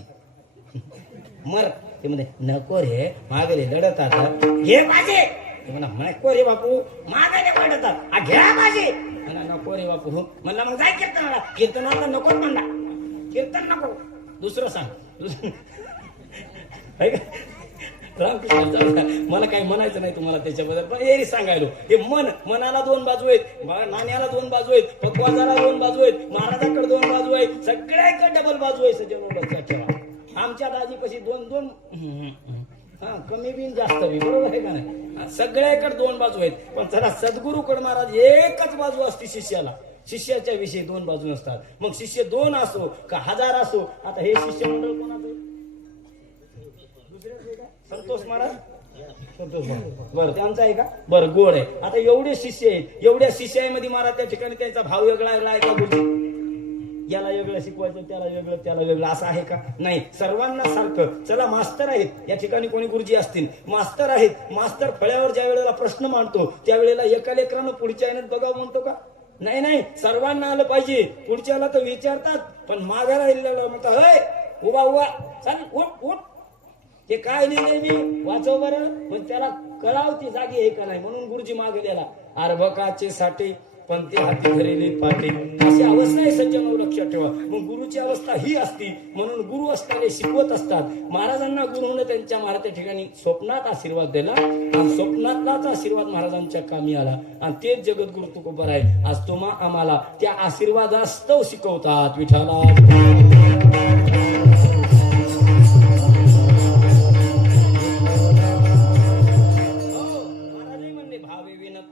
मर. ते म्हणजे नको रे मागरे लढत आता, घे माझे म्हणा. नको रे बापू मागायला वाढतात, घ्या माझे म्हणा. नको रे बापू म्हणला, मग जाय कीर्तनाला. कीर्तनाला नको म्हणला, कीर्तन नको, दुसरं सांग. मला काही म्हणायचं नाही तुम्हाला त्याच्याबद्दल, पण हे सांगायलो. हे मनाला दोन बाजू आहेत, नाण्याला दोन बाजू आहेत, पक्वाजाला दोन बाजू आहेत, महाराजाकडे दोन बाजू आहेत, सगळ्याकडे डबल बाजू आहे. सज्जनो लक्षात ठेवा. आमच्या दाजी कशी दोन कमी बी जास्त बी, बरोबर आहे का नाही? सगळ्याकडे दोन बाजू आहेत. पण जरा सद्गुरूकडे महाराज एकच बाजू असते शिष्याला. शिष्याच्या विषयी दोन बाजू नसतात. मग शिष्य दोन असो का हजार असो. आता हे शिष्य मंडळ कोणाचं? संतोष महाराज, संतोष महाराज, बरं त्यांचा आहे का? बरं, गोड आहे. आता एवढे शिष्य आहेत, एवढ्या शिष्यामध्ये महाराज त्या ठिकाणी त्यांचा भाव वेगळा आहे का? गुरुजी याला वेगळं शिकवायचं, त्याला वेगळं असं आहे का? नाही, सर्वांना सारखं. चला मास्तर आहेत या ठिकाणी, कोणी गुरुजी असतील, मास्तर आहेत. मास्तर फळ्यावर ज्या वेळेला प्रश्न मांडतो त्यावेळेला एका लेकरानं पुढच्या याने बघावं म्हणतो का? नाही, सर्वांना आलं पाहिजे. पुढच्याला तर विचारतात, पण मागे राहिलेला म्हणतात, हय उभा चाल उठ. ते काय लिहिलंय मी वाचव बरं. मग त्याला कळावती जागी हे का नाही, म्हणून गुरुजी मागे गेला. अर्भकाचे साठे पण ते हाती धरेली पाटे. अशी अवस्था आहे सज्जनो, लक्षात ठेवा. मग गुरुची अवस्था ही असती. म्हणून गुरु असणारे शिकवत असतात. महाराजांना गुरु होणं त्यांच्या महाराज ठिकाणी स्वप्नात आशीर्वाद दिला आणि स्वप्नातलाच आशीर्वाद महाराजांच्या कामी आला आणि तेच जगद्गुरु तुकोबर आहे. आज तुम्हा आम्हाला त्या आशीर्वादास्तव शिकवतात. विठाला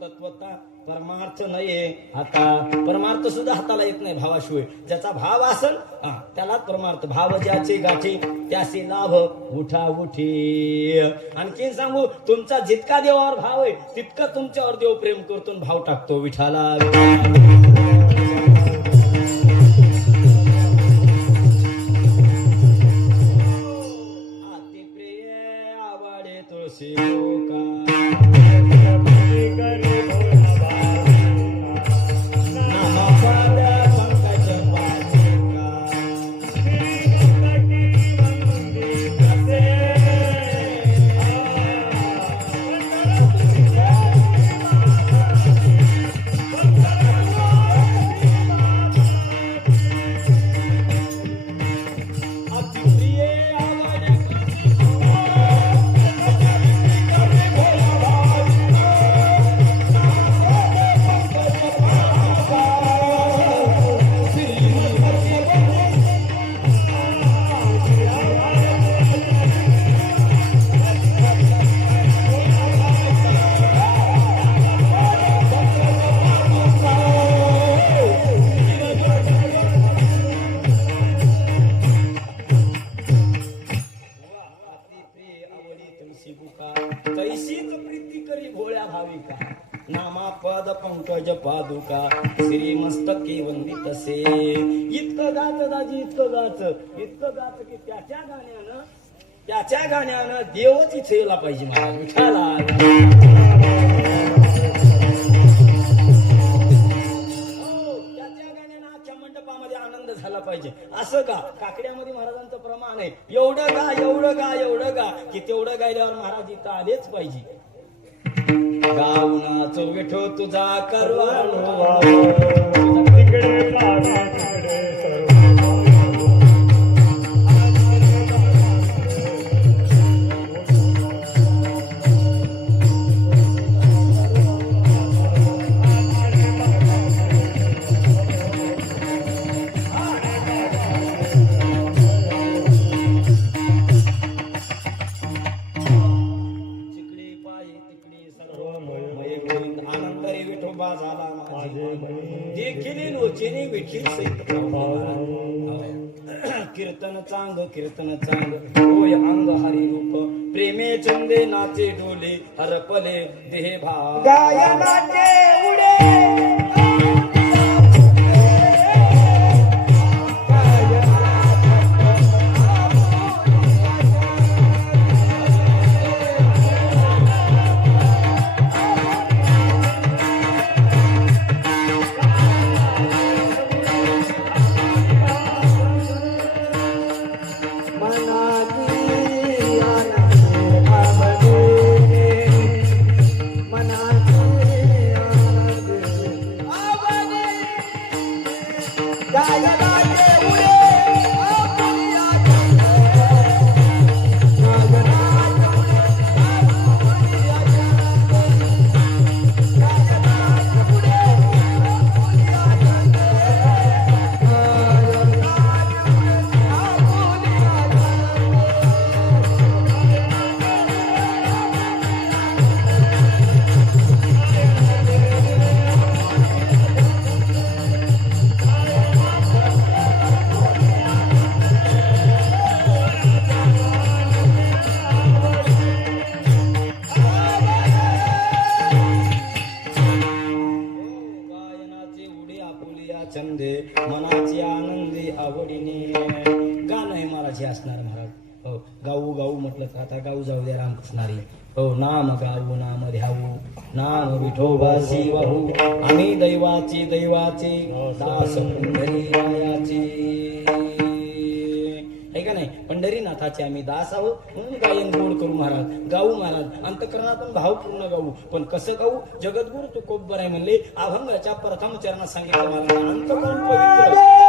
तत्वता परमार्थ नाहीये. आता परमार्थ सुद्धा हाताला येत नाही भावाशिवाय. ज्याचा भाव असेल त्याला परमार्थ. भाव ज्याचे गाठी त्याचे लाभ उठा उठी. आणखीन सांगू, तुमचा जितका देवावर भाव आहे तितका तुमच्यावर देव प्रेम करतो, भाव टाकतो. विठाला अति प्रिय आवडे तुळशी लोका. शिकुका तैसीच प्रीती करी भोळ्या भाविका नामा पद पंकज पादुका श्री मस्तकी वंदित से इतकं गात दाजी इतकं गात की त्याच्या गाण्यानं देवच इथे यायला पाहिजे मला विठाला मंडपामध्ये आनंद झाला पाहिजे असं का काकड्यामध्ये महाराजांचं प्रमाण आहे एवढं गा की तेवढं गायल्यावर महाराज इथं आलेच पाहिजे गावनाचो विठो तुझा करवानो तिकडे पावे तिकडे कीर्तन चांग होय अंग हरी रूप प्रेमे चंदे नाचे डोले हरपले देह भाव गायनाचे उडे छंदे मनाची आनंदी आवडीने गाणं आहे महाराज असणार महाराज हो गाऊ गाऊ म्हटलं तर आता गाऊ जाऊ द्या रामकृष्णारी हो नाम गाऊ नाम ध्याऊ नाम विठोबासी वाहू आम्ही दैवाची दास पंढरी रायाची आहे का नाही पंढरीनाथाचे आम्ही दास आहोत म्हणून गायन गोड करू महाराज गाऊ महाराज अंतकरणातून भावपूर्ण गाऊ पण कसं गाऊ जगद्गुरु तू खूप बरं आहे म्हणले अभंगाच्या प्रथम चरणात सांगितलं महाराज अंतकरण पवित्र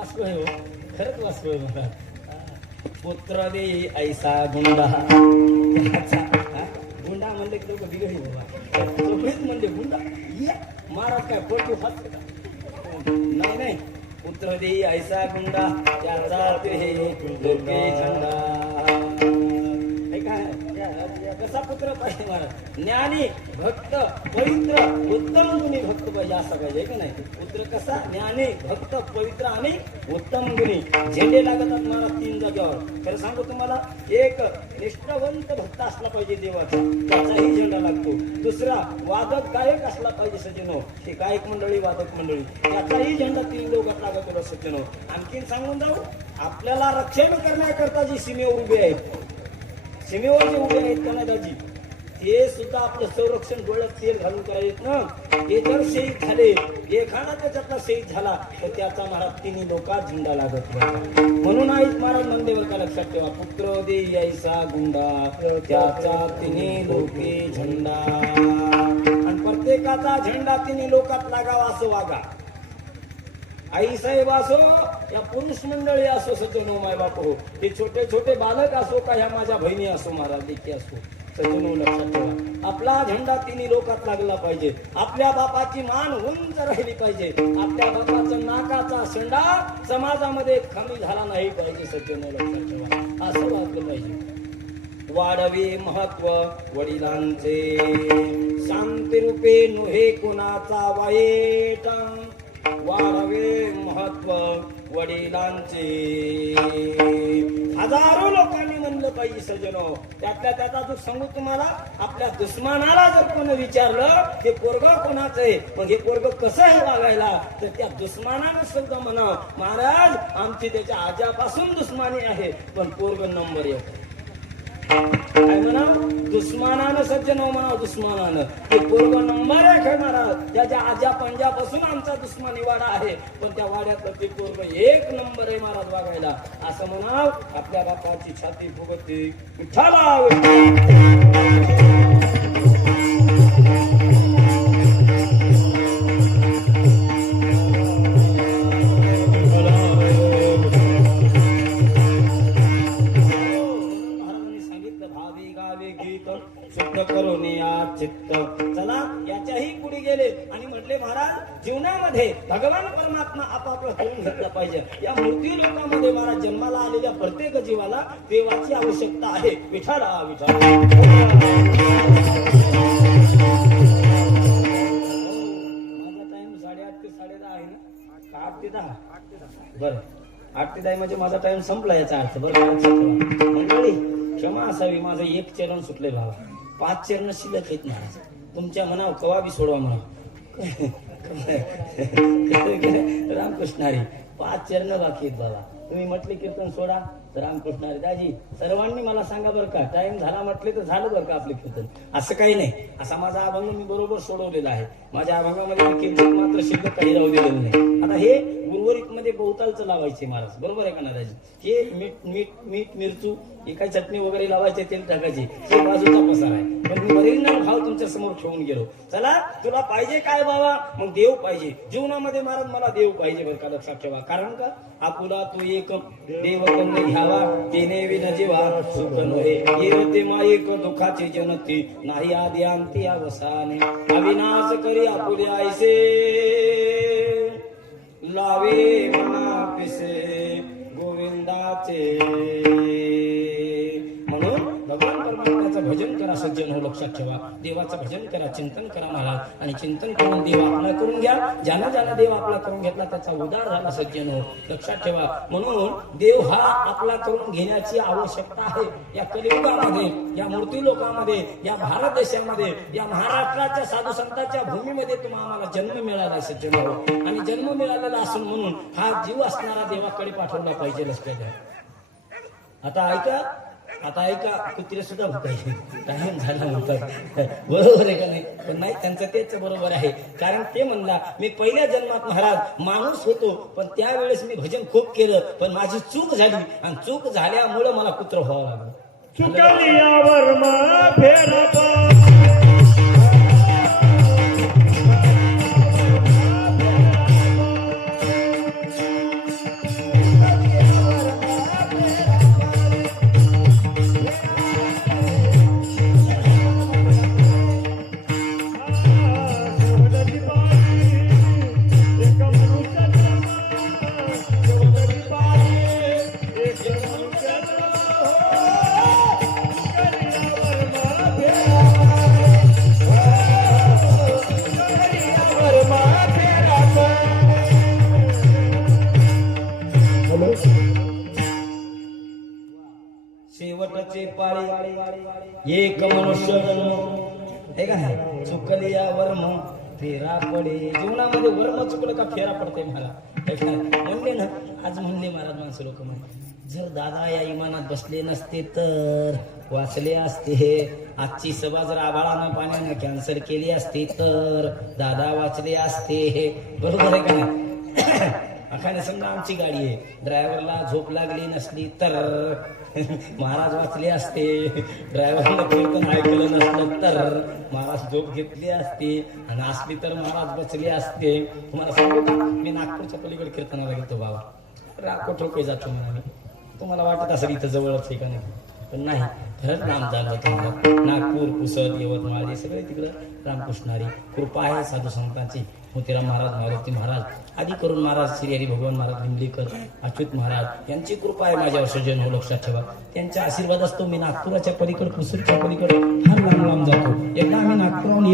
वाचलोय हो, खरंच वाचलोय बघा. पुत्र दे ऐसा गुंडा त्याचा, गुंडा म्हणले की लोक बिघडली बाबा. सगळेच म्हणले गुंडा ये महाराज काय पडतो हात का? नाही नाही, पुत्र दे ऐसा गुंडा त्याचा ते लोके झंडा. हे काय कसा पुत्र पाहिजे महाराज? ज्ञानी भक्त पवित्र उत्तम गुणी भक्त पाहिजे असा पाहिजे की नाही? पुत्र कसा? ज्ञानी भक्त पवित्र आणि उत्तम गुणी. झेंडे लागतात महाराज 3 जागेवर. खरं सांगू तुम्हाला, एक निष्ठावंत भक्त असला पाहिजे देवाचा, त्याचाही झेंडा लागतो. दुसरा वादक गायक असला पाहिजे सज्जनो, हे गायक मंडळी वादक मंडळी, त्याचाही झेंडा 3 लोकात लागत होता सज्जनो. आणखीन सांगून जाऊ, आपल्याला रक्षण करण्याकरता जी सीमेवर उभे आहेत, सीमेवर जे उभे आहेत कनादाजी, ते सुद्धा आपलं संरक्षण डोळ्यात तेल घालून करायचं ना. ते जर शहीद झाले, एखादा त्याच्यातला शहीद झाला तर त्याचा महाराज 3 लोकात झेंडा लागत होता. म्हणून आईच महाराज मंदेवर का लक्षात ठेवा, पुत्र दे ऐसा गुंडा त्याचा 3 लोके झेंडा. आणि प्रत्येकाचा झेंडा 3 लोकात लागावा असं वागा. आई साहेब असो या पुरुष मंडळी असो, सज्जनो माय बाप हो, हे छोटे छोटे बालक असो का ह्या माझ्या बहिणी असो, महाराज देखील असो, सज्जनो लक्षात ठेवा, आपला झेंडा 3 लोकात लागला पाहिजे. आपल्या बापाची मान उंच राहिली पाहिजे. आपल्या बापाचा नाकाचा शेंडा समाजामध्ये कमी झाला नाही पाहिजे. सज्जनो लक्षात ठेवा, असं वागलं पाहिजे. वाढवे महत्व वडिलांचे, शांती रूपे नुहे कुणाचा वाईट. वाढवे महत्व वडिलांचे. हजारो लोकांनी म्हणलं पाहिजे सज्जनो. त्यातल्या त्याचा जो सांगू तुम्हाला, आपल्या दुश्मनाला जर कोणी विचारलं ते पोरग कोणाचं आहे, मग हे पोरग कसं आहे वागायला, तर त्या दुश्मनानं सुद्धा म्हणा, महाराज आमची त्याच्या आजापासून दुश्मनी आहे, पण पोरग नंबर 1. काय म्हणा? दुश्मनानं सज्जनो म्हणा, दुश्मनानं ते पोरग नंबर 1 आहे महाराज. त्याच्या आजा पंजापासून आमचा दुश्मनी वाडा आहे, पण त्या वाड्यातलं ते पोरग 1 नंबर आहे महाराज वागायला. असं म्हणा, आपल्या बापाची छाती फुगते विठ्ठला शुद्ध करून या चित्त. चला याच्याही पुढे गेले आणि म्हटले, महाराज जीवनामध्ये भगवान परमात्मा आपापला करून घेतला पाहिजे. या मूर्ती लोकांमध्ये महाराज जन्माला आलेल्या प्रत्येक जीवाला देवाची आवश्यकता आहे. विठाला विठाला. माझा टाइम 8:30 ते 10:30 आहे ना? 8 ते 10. बरं, 8 ते 10 म्हणजे माझा टाइम संपला याचा अर्थ. बरं मंडळी क्षमा असावी, माझं 1 चरण सुटले बाबा, 5 चरण शिल्लक आहेत महाराज. तुमच्या मनावर कवा बी सोडवा म्हणा. रामकृष्ण हरी 5 चरण बाकी आहेत बाबा. तुम्ही म्हटले कीर्तन सोडा, रामकृष्ण हरी दाजी सर्वांनी मला सांगा बरं का, टाइम झाला म्हटले तर झालं बरं का आपले कीर्तन. असं काही नाही, असा माझा अभंग मी बरोबर सोडवलेला आहे. माझ्या अभंगामध्ये कीर्तन मात्र शिल्लक काही राहू दिलेलं नाही. आता हे उर्वरित मध्ये बहुतालचं लावायचे महाराज, बरोबर आहे का ना दाजी? हे मीठ मिरचू हे काही चटणी वगैरे लावायचे, तेल टाकायचे, हे बाजूचा पसार आहे. पण मी ओरिजिनल भाव तुमच्या समोर ठेवून गेलो. चला तुला पाहिजे काय बाबा? मग देव पाहिजे जीवनामध्ये महाराज. मला देव पाहिजे बरं का, लक्षात ठेवा. कारण का? आपुला तू एक देव कन्ने घ्यावा, तेने विन जीवा सुख नव्हे. येते माईक दुःखाची जनती, नाही आधी अंती अवसाने. अविनाश करी आपुले आयसे, लावे मना पिसे गोविंदाचे. म्हणून भगवान परमात्म्याचं भजन करा सज्जन हो, लक्षात ठेवा. देवाचं भजन करा, चिंतन करा महाराज. आणि चिंतन करून देव आपला करून घ्या. ज्यानं ज्यानं देव आपला करून घेतला त्याचा उद्धार झाला सज्जन हो, लक्षात ठेवा. म्हणून देव हा आपला करून घेण्याची आवश्यकता आहे. या कलियुगामध्ये, या मूर्ती लोकांमध्ये, या भारत देशामध्ये, या महाराष्ट्राच्या साधू संतांच्या भूमीमध्ये आम्हाला जन्म मिळाला सज्जन हो. आणि जन्म मिळालेला असून म्हणून हा जीव असणारा देवाकडे पाठवला पाहिजे, लक्षात घ्या. आता ऐका कुत्रे सुद्धा भुकायचे, टाइम झाला म्हणतात. बरोबर आहे का नाही? पण नाही, त्यांचं तेच बरोबर आहे. कारण ते म्हणला, मी पहिल्या जन्मात महाराज माणूस होतो, पण त्यावेळेस मी भजन खूप केलं, पण माझी चूक झाली आणि चूक झाल्यामुळे मला कुत्र व्हावं लागलं. चुकलियावर मग फेरा शेवटचे पाळी एक मनुष्य जन्म हे का नाही चुकली या वर्म फेरा पडे जीवनामध्ये वर्म चुकलं का फेरा पडते मला हे काय म्हणले ना आज म्हणले महाराज माणसं लोक म्हणे जर दादा या इमानात बसले नसते तर वाचले असते आजची सभा जर आभाळानं पाण्यानं कॅन्सल केली असती तर दादा वाचले असते बरोबर आहे का नाही अखाने समजा आमची गाडी आहे ड्रायव्हरला झोप लागली नसली तर महाराज वाचले असते ड्रायव्हरला कीर्तन ऐकलं नसलं तर महाराज झोप घेतली असती आणि असली तर महाराज बचले असते तुम्हाला सांगू का मी नागपूरच्या पलीकडे कीर्तनाला गेलो बाबा राकोठोके जातो म्हणाले तुम्हाला वाटत असेल इथं जवळच आहे का नाही पण नाही खरंच नाम झालं होतं नागपूर पुसद यवतमाळ हे सगळे तिकडं रामकृष्णारी कृपा आहे साधू संतांची मोतीराम महाराज मारुती महाराज आदी करून महाराज श्री हरी भगवान महाराज लिंबलेकर अच्युत महाराज यांची कृपा आहे माझ्यावर सज्जन हो लक्षात ठेवा त्यांचा आशीर्वाद असतो मी नागपुराच्या पलीकडे पुसदच्या पलीकडे फार लांब लांब जातो एकदा आम्ही नागपुराहून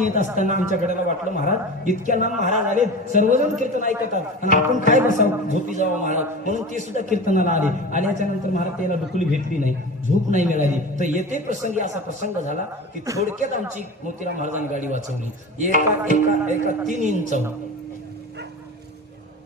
येत असताना आमच्या गड्याला वाटलं महाराज इतक्या लांब महाराज आले सर्वजण कीर्तन ऐकतात आणि आपण काय बसावं झोपी जावं महाराज म्हणून ते सुद्धा कीर्तनाला आल्याच्या नंतर महाराज त्याला डुकली भेटली नाही झोप नाही मिळाली तर येते प्रसंगी असा प्रसंग झाला की थोडक्यात आमची मोतीराम महाराजांनी गाडी वाचवली एका 3 इंचावून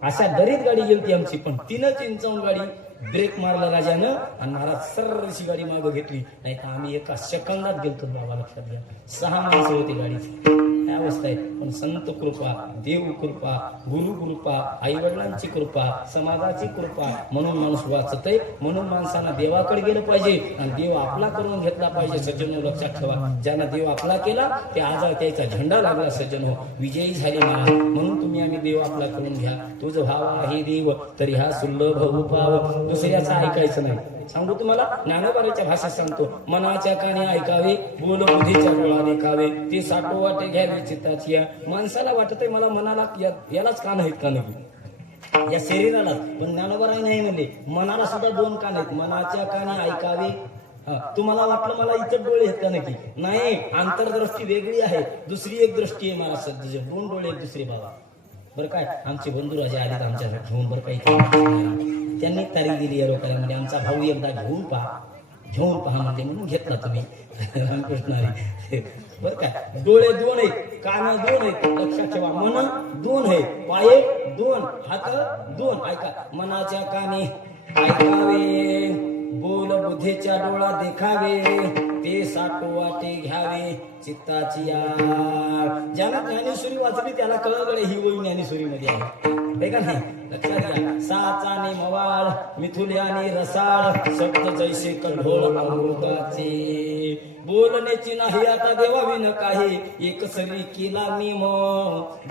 अशा दरीत गाडी गेली आमची पण 3 इंचावून गाडी ब्रेक मारला राजानं आणि महाराज सरशी गाडी मागं घेतली नाही तर आम्ही एका सेकंदात गेलतो बाबा लक्षात घ्या 6 माणसं होती गाडीची काय अवस्था आहे पण संत कृपा देव कृपा गुरु कृपा आई वडिलांची कृपा समाजाची कृपा म्हणून माणूस वाचतय म्हणून माणसानं देवाकडे गेलं पाहिजे आणि देव आपला करून घेतला पाहिजे सज्जन लक्षात ठेवा ज्यांना देव आपला केला ते आजार त्याचा झेंडा लागला सज्जन हो विजयी झाले महाराज म्हणून तुम्ही आम्ही देव आपला करून घ्या तुझ भावा हे देव तरी हा सुलभ उपाव दुसऱ्याचं ऐकायचं नाही सांगू तुम्हाला ज्ञानोबाच्या भाषेत सांगतो मनाच्या काने ऐकावे बोल बुद्धीच्या डोळा देखावे ते साठो वाटे घ्यावे चित्ताची माणसाला वाटतंय मला मनाला यालाच कान आहेत का नाही या शरीराला पण ज्ञानोबाराय नाही म्हणले मनाला सुद्धा 2 कान आहेत मनाच्या काने ऐकावे तुम्हाला वाटलं मला इतर डोळे आहेत का नाही आंतरदृष्टी वेगळी आहे दुसरी एक दृष्टी आहे मला सध्या 2 डोळे आहेत दुसरे बाबा बरं काय आमचे बंधू राजे आले आमच्या घेऊन बरं काही त्यांनी तारीख दिली या लोकांमध्ये आमचा भाऊ एकदा घेऊन पहा म्हणते म्हणून घेतला तुम्ही रामकृष्णारी बरं काय डोळे 2 आहेत कान 2 आहेत लक्षात ठेवा मन 2 आहे पाये 2 हात 2 ऐका मनाच्या काने ऐकावे बोल बुद्धीच्या डोळा देखावे ते साठो वाटे घ्यावे चित्ताची ज्याला ज्ञानेश्वरी वाचली त्याला कळगडे ही वही ज्ञानेश्वरी मध्ये आहे का नाही लक्षात घ्या साचाने मवाळ मिथुल्याने रसाळ शब्द जैसे कढोळ अमृताचे बोलण्याची नाही आता देवा विन काही एक सरी केला मी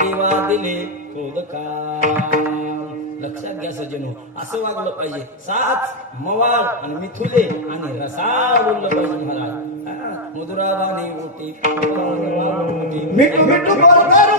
देवा दिले खोदका लक्षात घ्या सज्जनो असं वागलं पाहिजे साच मवाळ आणि मिथुले आणि रसाळ बोललं पाहिजे महाराज मधुरावाने ओटी मिठू मिठू बोलणार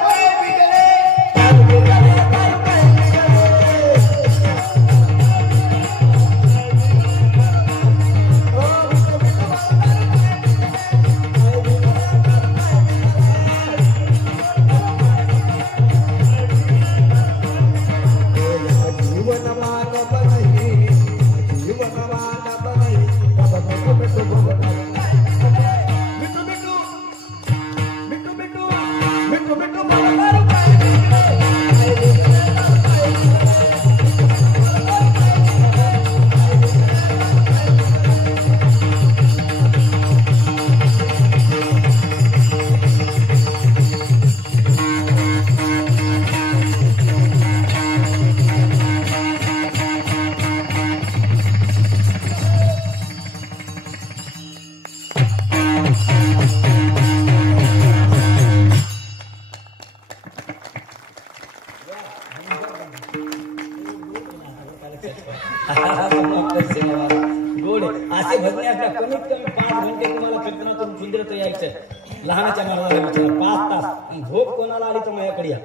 गोड असे भजने असल्या कमीत कमी 5 घंटे तुम्हाला कीर्तनातून केंद्रात यायचं लहानाच्या माणसाला विचारा 5 तास झोप कोणाला आली तर माझ्याकडे या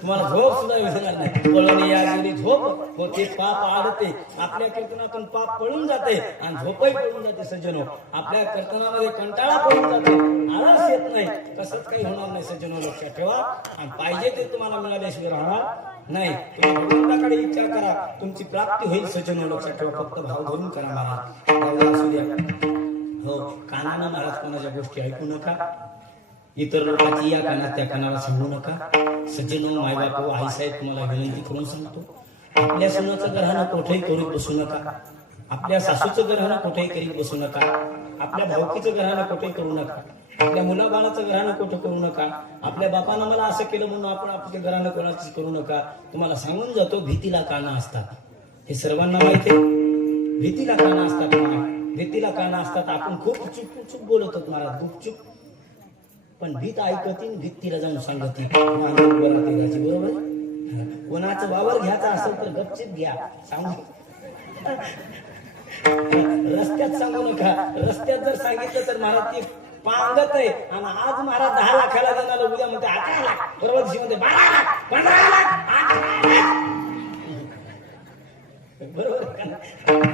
तुम्हाला झोप सुद्धा येणार नाही पळून या गेली झोप होते पाप आडते आपल्या कीर्तनातून पाप पळून जाते आणि झोपही पळून जाते सज्जनो आपल्या कीर्तनामध्ये कंटाळा पळून जाते आळस येत नाही तसंच काही होणार नाही सज्जनो लक्षात ठेवा आणि पाहिजे ते तुम्हाला मिळाल्याशिवाय राहणार नाही, तुम्ही भगवंताकडे इच्छा करा, तुमची प्राप्ती होईल. सज्जन लक्षात ठेवा, फक्त भाव धरून करा महाराज. जाऊ असू द्या. हो, कानानं महाराज कोणाच्या गोष्टी ऐकू नका. इतर लोकांची या कानात त्या कानाला सांगू नका. सज्जन मायबाप आई साहेब तुम्हाला विनंती करून सांगतो, आपल्या सुनाचं ग्रहण कोठेही करीत बसू नका. आपल्या सासूचं ग्रहण कोठेही करीत बसू नका. आपल्या भावकीचं ग्रहण कोठेही करू नका. आपल्या मुलाबाळाचं ग्रहण कुठं करू नका. आपल्या बापानं मला असं केलं म्हणून आपण आपल्या घरानं कोणाची करू नका. तुम्हाला सांगून जातो, भीतीला काना असतात. हे सर्वांना माहिती आहे. भीतीला काना असतात. भीतीला काना असतात. आपण खूप चुप बोलत होत महाराज, गुपचूप. पण भीत ऐकती, भीतीला जाऊन सांगती. बरोबर. कोणाचं वावर घ्यायचा असेल तर गपचिप घ्या, सांगू. रस्त्यात सांगू नका. रस्त्यात जर सांगितलं तर महाराज ती पांगत आहे. आणि आज महाराज 10 लाखाला देणार, उद्या म्हणते 18 लाख, बरोबर दिवशी म्हणते 12 लाख, 15 लाख, 18 लाख. बरोबर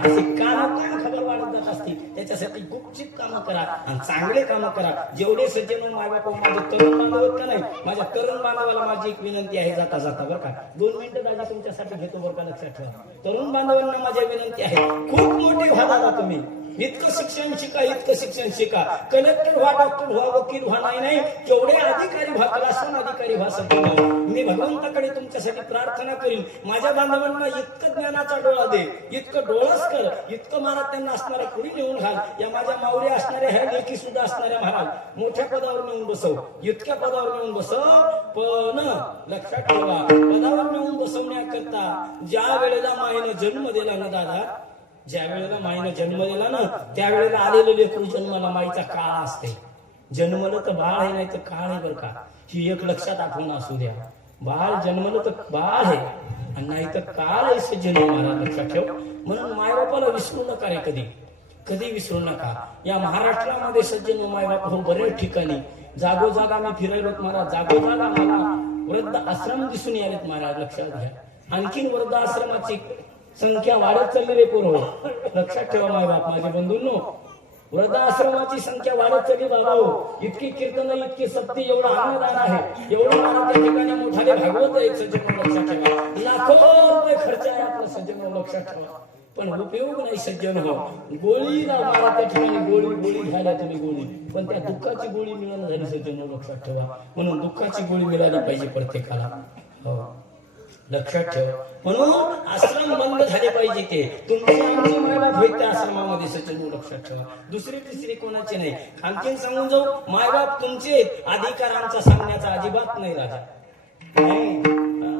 अशी कामं खबर वाढत जात असतील. त्याच्यासाठी गुपचिप कामं करा आणि चांगले कामं करा. जेवढे सज्जन मायबाप माझे तरुण बांधव का नाही, माझ्या तरुण बांधवाला माझी एक विनंती आहे, जाता जाता बरं का 2 मिनिटं दादा तुमच्यासाठी घेतो बरं का, लक्षात ठेवा. तरुण बांधवांना माझी विनंती आहे, खूप मोठे व्हा दादा तुम्ही. इतकं शिक्षण शिका, इतकं शिक्षण शिका. कलेक्टर व्हा, डॉक्टर व्हा, वकील व्हा, नाही केवढे अधिकारी व्हा, क्लासरूम अधिकारी व्हा. सगळं मी भगवंताकडे तुमच्यासाठी प्रार्थना करीन. माझ्या बांधवांना इतकं ज्ञानाचा डोळा दे, इतकं डोळस कर, इतकं महाराज त्यांना असणाऱ्या पुढे नेऊन घाल. या माझ्या मावळ्या असणाऱ्या ह्या लेखी सुद्धा असणाऱ्या महाराज मोठ्या पदावर नेऊन बसव, इतक्या पदावर नेऊन बसव. पण लक्षात ठेवा, पदावर नेऊन बसवण्याकरता ज्या वेळेला मायेनं जन्म दिला ना दादा, ज्या वेळेला माईनं जन्म दिला ना, त्यावेळेला आलेलं लेकरू जन्माला माईचा काळ असते. जन्मलं तर बाळ आहे, नाही तर काळ आहे बरं का. ही एक लक्षात आठवण असू द्या. बाळ जन्मलं तर बाळ आहे आणि नाही तर काळ आहे. जन्म महाराज लक्षात ठेव. म्हणून मायबापाला विसरू नका रे, कधी विसरू नका. या महाराष्ट्रामध्ये सज्जन मायबाप हो बऱ्याच ठिकाणी जागोजागा मी फिरायलो महाराज. जागोजागा मला वृद्ध आश्रम दिसून यालेत महाराज, लक्षात घ्या. आणखीन वृद्ध आश्रमाची संख्या वाढत चालली रे पोरो, लक्षात ठेवा मायबाप माझे बंधूंनो. वृद्धाश्रमाची संख्या वाढत चालली बाबा. इतकी कीर्तन, इतकी सत्य, एवढा अन्नदान आहे, एवढं महाराज त्या ठिकाणी मोठाले भागवत आहे. सज्जन लक्षात ठेवा. लाखो रुपये खर्च आहे आपला सज्जन, लक्षात ठेवा. पण उपयोग नाही सज्जन हो. गोळी ना महाराज त्या ठिकाणी गोळी घ्यायला तुम्ही गोळी, पण त्या दुःखाची गोळी मिळाली झाली सज्जन, लक्षात ठेवा. म्हणून दुःखाची गोळी मिळाली पाहिजे प्रत्येकाला. हो, लक्षात ठेव. म्हणून आश्रम बंद झाले पाहिजे. ते तुमची आमची मायबाप होईल त्या आश्रमामध्ये सचिन, लक्षात ठेवा. दुसरी तिसरी कोणाचे नाही. आणखीन सांगून जाऊ, मायबाप तुमचे, अधिकार आमचा सांगण्याचा अजिबात नाही राजा.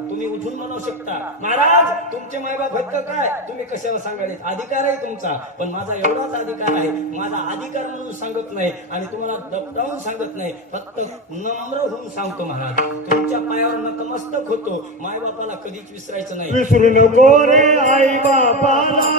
तुम्ही उठून म्हणू शकता महाराज तुमचे मायबाप आहेत का काय, तुम्ही कशाला सांगायचे, अधिकार आहे तुमचा. पण माझा एवढाच अधिकार आहे, माझा अधिकार म्हणून सांगत नाही आणि तुम्हाला दबडावून सांगत नाही, फक्त नम्र होऊन सांगतो महाराज. तुमच्या पायावर नतमस्तक होतो. मायबापाला कधीच विसरायचं नाही. विसरू नको रे आई बापाला,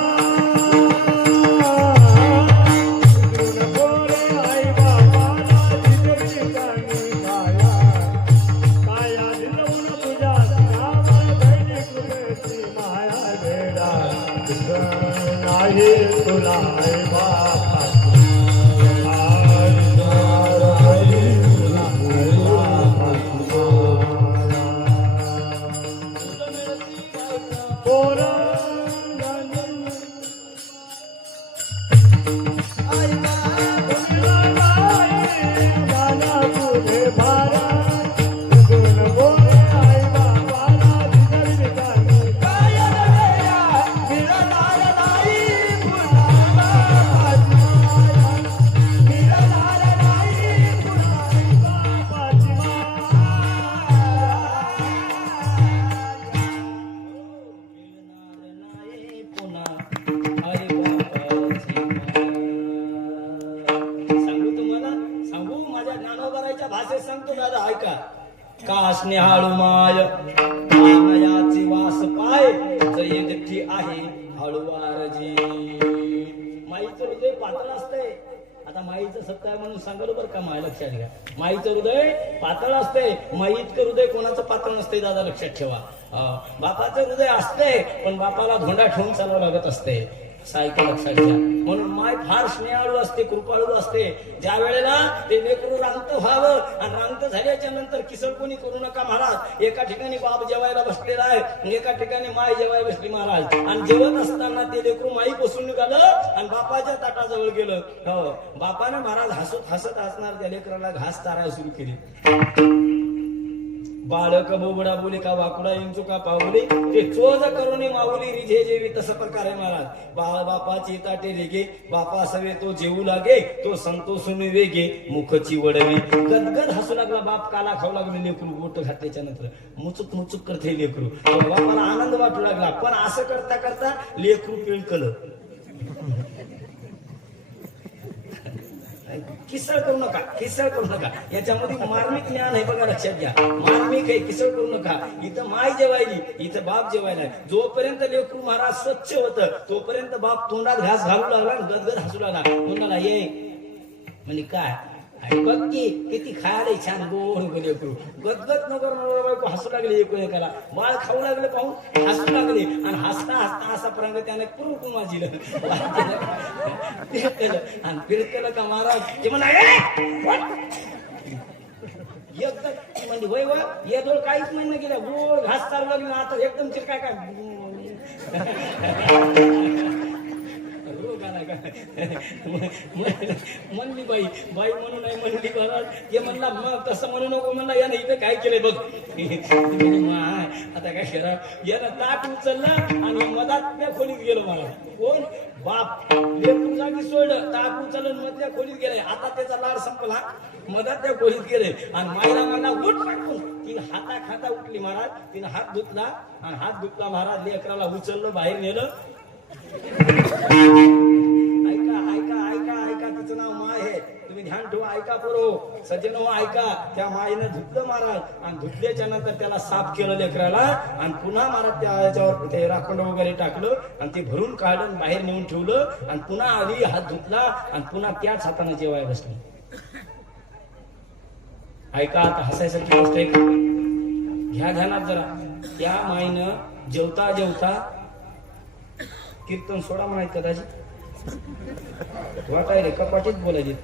काश निहाळू माय मायाची वास पाय जय गठी आहे हळूवारजी. माईचं हृदय पातळ असतंय. आता माईचं सत्य आहे म्हणून सांगलो बरं का, माय लक्षात घ्या. माईचं हृदय पातळ असतंय. माई इतकं हृदय कोणाचं पातळ नसते दादा, लक्षात ठेवा. बापाचं हृदय असतंय पण बापाला धोंडा ठेवून चालावं लागत असते. सायका लक्षात घ्या. म्हणून माय फार स्नेहाळू असते, कृपाळू असते. ज्या वेळेला ते लेकरू रांगत व्हावं आणि रांगत झाल्याच्या नंतर किसळ कोणी करू नका महाराज. एका ठिकाणी बाप जेवायला बसलेला आहे, एका ठिकाणी माय जेवायला बसली महाराज. आणि जेवत असताना ते लेकरू माई बसून निघालं आणि बापाच्या ताटाजवळ गेलं. हो, बापानं महाराज हसत हसत असणार त्या लेकराला घास चारायला सुरू केली. बाळक बोबडा बोली का वाकुडा इंचू का पावली ते चोज करून माऊली रिझे जेवी. तसं प्रकारे महाराज. बाळ बापाची ताटे रेगे, बापा सवे तो जेवू लागे, तो संतोषून वेगे मुखची वडवी. गदगद हसू लागला बाप, काला खाऊ लागले लेकरू. बोट घातल्याच्या नंतर मुचुक मुचुक करते लेकरू. बापाला आनंद वाटू लागला. पण असं करता करता लेकरू पिळकलं. किसळ करू नका, किसळ करू नका. याच्यामध्ये मार्मिक ज्ञान आहे बघा, लक्षात घ्या. मार्मिक आहे, किसळ करू नका. इथं माय जेवायली, इथं बाप जेवायला. जोपर्यंत लेकरू महाराज स्वच्छ होतं तोपर्यंत बाप तोंडात घास घालू लागला, गदगद हसू लागला. म्हणाला ये म्हणजे काय बघ की किती खायला छान गोड लेकरू. गदगद नगर बायको हसू लागले. एकूण एकाला बाळ खाऊ लागले पाहून हसू लागले. आणि हसता हसता असा प्रंग त्याने पूर्ण माझिलं आणि फिरतेलं का महाराज ते म्हणाले एकदम म्हणजे वय या दोन काहीच म्हणणं गेल्या. गोड घास चालू लागली. आता एकदम चिरकाय काय म्हणली बाई बाई म्हणून नाही म्हणली महाराज. हे म्हणला मग तसं म्हणू नको. म्हणला यानं इथे काय केलंय बघ. आता काय करा. यानं ताट उचललं आणि मधातल्या खोलीत गेलो मला. कोण बाप लेकरू जागी सोडलं, ताट उचललं मधल्या खोलीत गेले. आता त्याचा लाड संपला, मधातल्या खोलीत गेले. आणि मायला म्हणला उठ पटकून. तिने हाता खाता उठली महाराज. तिने हात धुतला आणि हात धुतला महाराज. लेकराला उचललं, बाहेर नेलं. ऐका ऐका ऐका ऐका, तिचं नाव माय आहे. तुम्ही ध्यान ठेवा, ऐका पोरो सज्जनो ऐका. त्या मायनं धुतलं महाराज आणि धुतल्याच्या नंतर त्याला साफ केलं लेकराला. आणि पुन्हा महाराज त्याच्यावर ते राखंड वगैरे टाकलं आणि ते भरून काढून बाहेर नेऊन ठेवलं. आणि पुन्हा आली, हात धुतला आणि पुन्हा त्याच हाताने जेवायला बसली. ऐका, आता हसायसारखी गोष्ट आहे का? घ्या ध्यानात जरा. त्या माईनं जेवता जेवता कीर्तन सोडा म्हणायचं कदाचित वाटाय रे कपाटीत बोलायचे.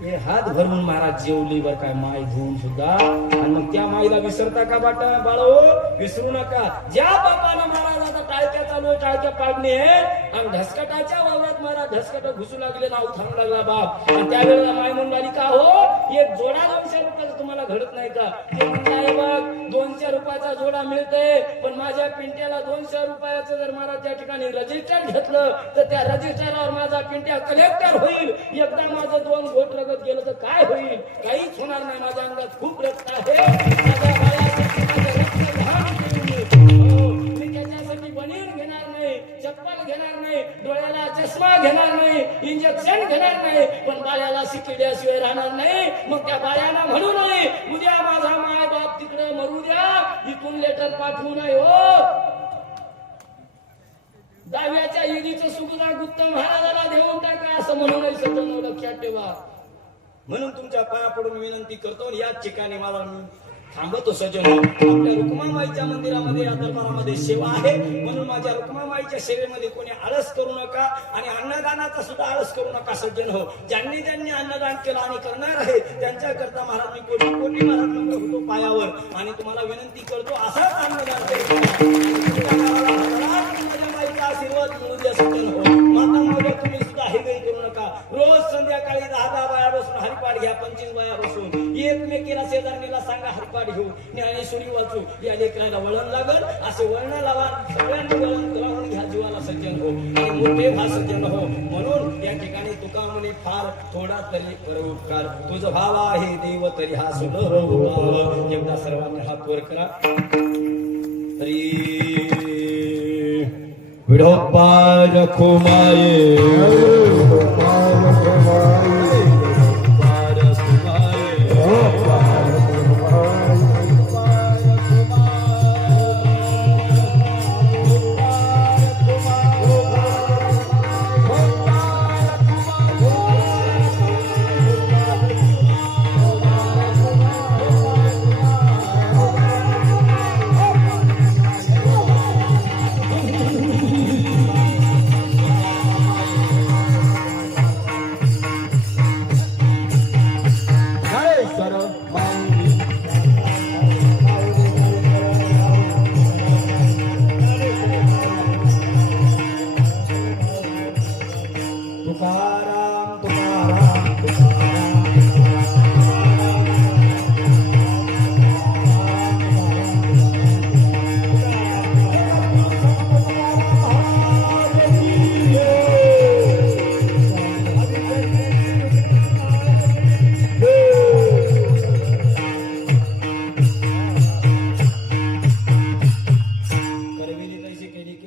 हे हात भरून महाराज जेवली बर काय माय धुवून सुद्धा. आणि मग त्या माईला विसरता का बाळो? विसरू नका. ज्या बापानं महाराज आता टाळक्या चालू आहे, टाळक्या पाडणे आणि धसकटाच्या वावरात महाराज धसकट घुसू लागले, नाव थांबू लागला बाप. आणि त्यावेळेला माय म्हणून आली का हो एक जोडा 200 रुपयाचा तुम्हाला घडत नाही का? ते म्हणताय बघ 200 रुपयाचा जोडा मिळतोय, पण माझ्या पिंट्याला 200 रुपयाचं जर महाराज त्या ठिकाणी रजिस्टर घेतलं तर त्या रजिस्टरवर माझा पिंट्या कलेक्टर होईल. एकदा माझं 2 घोट रगत गेलं तर काय होईल? काहीच होणार नाही. माझ्या अंगात खूप रक्त आहे. मी त्याच्यासाठी बनीर घेणार नाही, चप्पल घेणार नाही, डोळ्याला चष्मा घेणार नाही, इंजेक्शन घेणार नाही, पण बाळ्याला शिकल्याशिवाय राहणार नाही. मग त्या बाळ्याला म्हणू नये उद्या माझा माय बाप तिकडे मरू द्या, इथून लेटर पाठवू नये. हो दहाव्याच्या ईडीचं सुगुणा गुप्त महाराजाला देऊन टाका असं म्हणून सगळं लक्षात ठेवा. म्हणून तुमच्या पाया पडून विनंती करतो. याच ठिकाणी मला मी थांबतो सज्जन. आपल्या रुक्मामाईच्या मंदिरामध्ये या दरबारामध्ये सेवा आहे. म्हणून माझ्या रुक्मामाईच्या सेवेमध्ये कोणी आळस करू नका आणि अन्नदानाचा सुद्धा आळस करू नका सज्जन हो. ज्यांनी ज्यांनी अन्नदान केलं आणि करणार आहे त्यांच्याकरता महाराज मी कोटी कोटी महाराज नम्र होतो पायावर आणि तुम्हाला विनंती करतो असाच अन्नदान आशीर्वाद मिळू द्या सज्जन हो. माता मागे तुम्ही सुद्धा हे काही करू नका. रोज संध्याकाळी 10 बाया बसून हरिपाठ घ्या, 25 बाया बसून एकमेकीला शेजारणीला सांगा हरिपाठ घेऊ, ज्ञानेश्वरी वाचू. या लेकराला वळण लागल असे वळण लावा. सगळ्यांना वळण लावून घ्या जीवाला सज्जन हो आणि मोठे व्हा सज्जन हो. म्हणून या ठिकाणी तुका म्हणे फार थोडा तरी परोपकार तुझ भाव आहे देव तरी हा सुद्धा. एकदा सर्वांनी हात वर करा. तरी विढोबा रखुमाये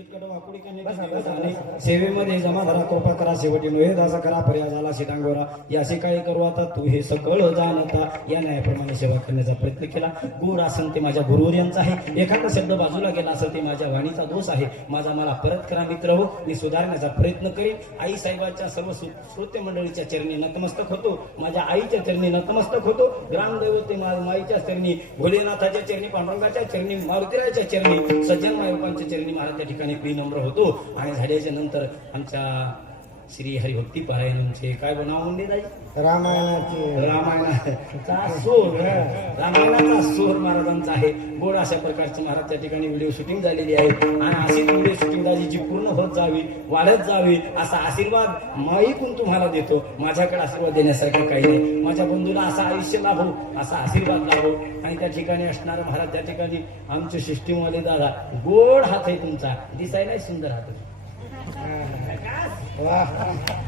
चितकडं वाकुडी करणे सेवेमध्ये जमा धरा कृपा करा शेवटी नोहे दासा करा पर्याय झाला शिटांगोरा याचे काय करू आता तू हे सगळं जाणता या न्यायाप्रमाणे सेवा करण्याचा प्रयत्न केला. गुर आसन ते माझ्या गुरुवर यांचा आहे. एखादा शब्द बाजूला गेला असेल ते माझ्या वाणीचा दोष आहे. माझा मला परत करा मित्र हो. मी सुधारण्याचा प्रयत्न करीन. आई साहेबांच्या सर्व श्रोते मंडळीच्या चरणी नतमस्तक होतो. माझ्या आईच्या चरणी नतमस्तक होतो. ग्रामदैवते माईच्या चरणी, भोलेनाथाच्या चरणी, पांडुरंगाच्या चरणी, मारुतीरायाच्या चरणी, सज्जन मायबापांच्या चरणी महाराज त्या ठिकाणी विनम्र होतो. आणि झाल्याच्या नंतर आमच्या श्री हरिभक्ती पारायणांचे काय बनावून दे रामायणाचा सूर महाराजांचा आहे. गोड अशा प्रकारचं महाराज त्या ठिकाणी व्हिडिओ शूटिंग झालेली आहे. आणि अशी व्हिडिओ शूटिंग झाली जी पूर्ण होत जावी, वाढत जावी असा आशीर्वाद माईकून तुम्हाला देतो. माझ्याकडे आशीर्वाद देण्यासारखं काही नाही. माझ्या बंधूला असा आयुष्य लाभो, असा आशीर्वाद लाभो. आणि त्या ठिकाणी असणारा महाराज त्या ठिकाणी आमचे सिस्टीमवाले दादा, गोड हात आहे तुमचा, दिसायला सुंदर हात आहे.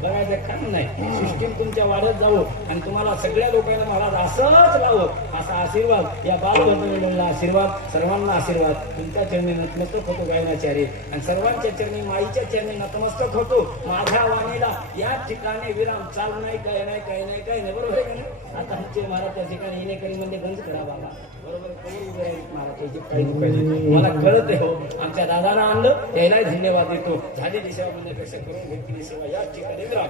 बघायचं काम नाही. सिस्टीम तुमच्या वाढत जावो आणि तुम्हाला सगळ्या लोकांना महाराज असंच लावो असा आशीर्वाद या बालभद्रला आशीर्वाद, सर्वांना आशीर्वाद. तुमच्या चरणी नतमस्तक होतो गायनाचार्य आणि सर्वांच्या चरणी माईच्या चरणी नतमस्तक होतो. माझ्या वाणीला या ठिकाणी विराम चालू नाही, काय नाही, काय नाही, काय नाही. बरोबर आहे का? आता आमचे महाराज त्या ठिकाणी येणेकरी म्हणजे बंद करा बाबा. बरोबर मला कळत आहे हो. आमच्या दादाला आणलं त्याला धन्यवाद देतो. झालेली सेवा म्हणण्यापेक्षा करून घेतलेली सेवा या ठिकाणी विराम.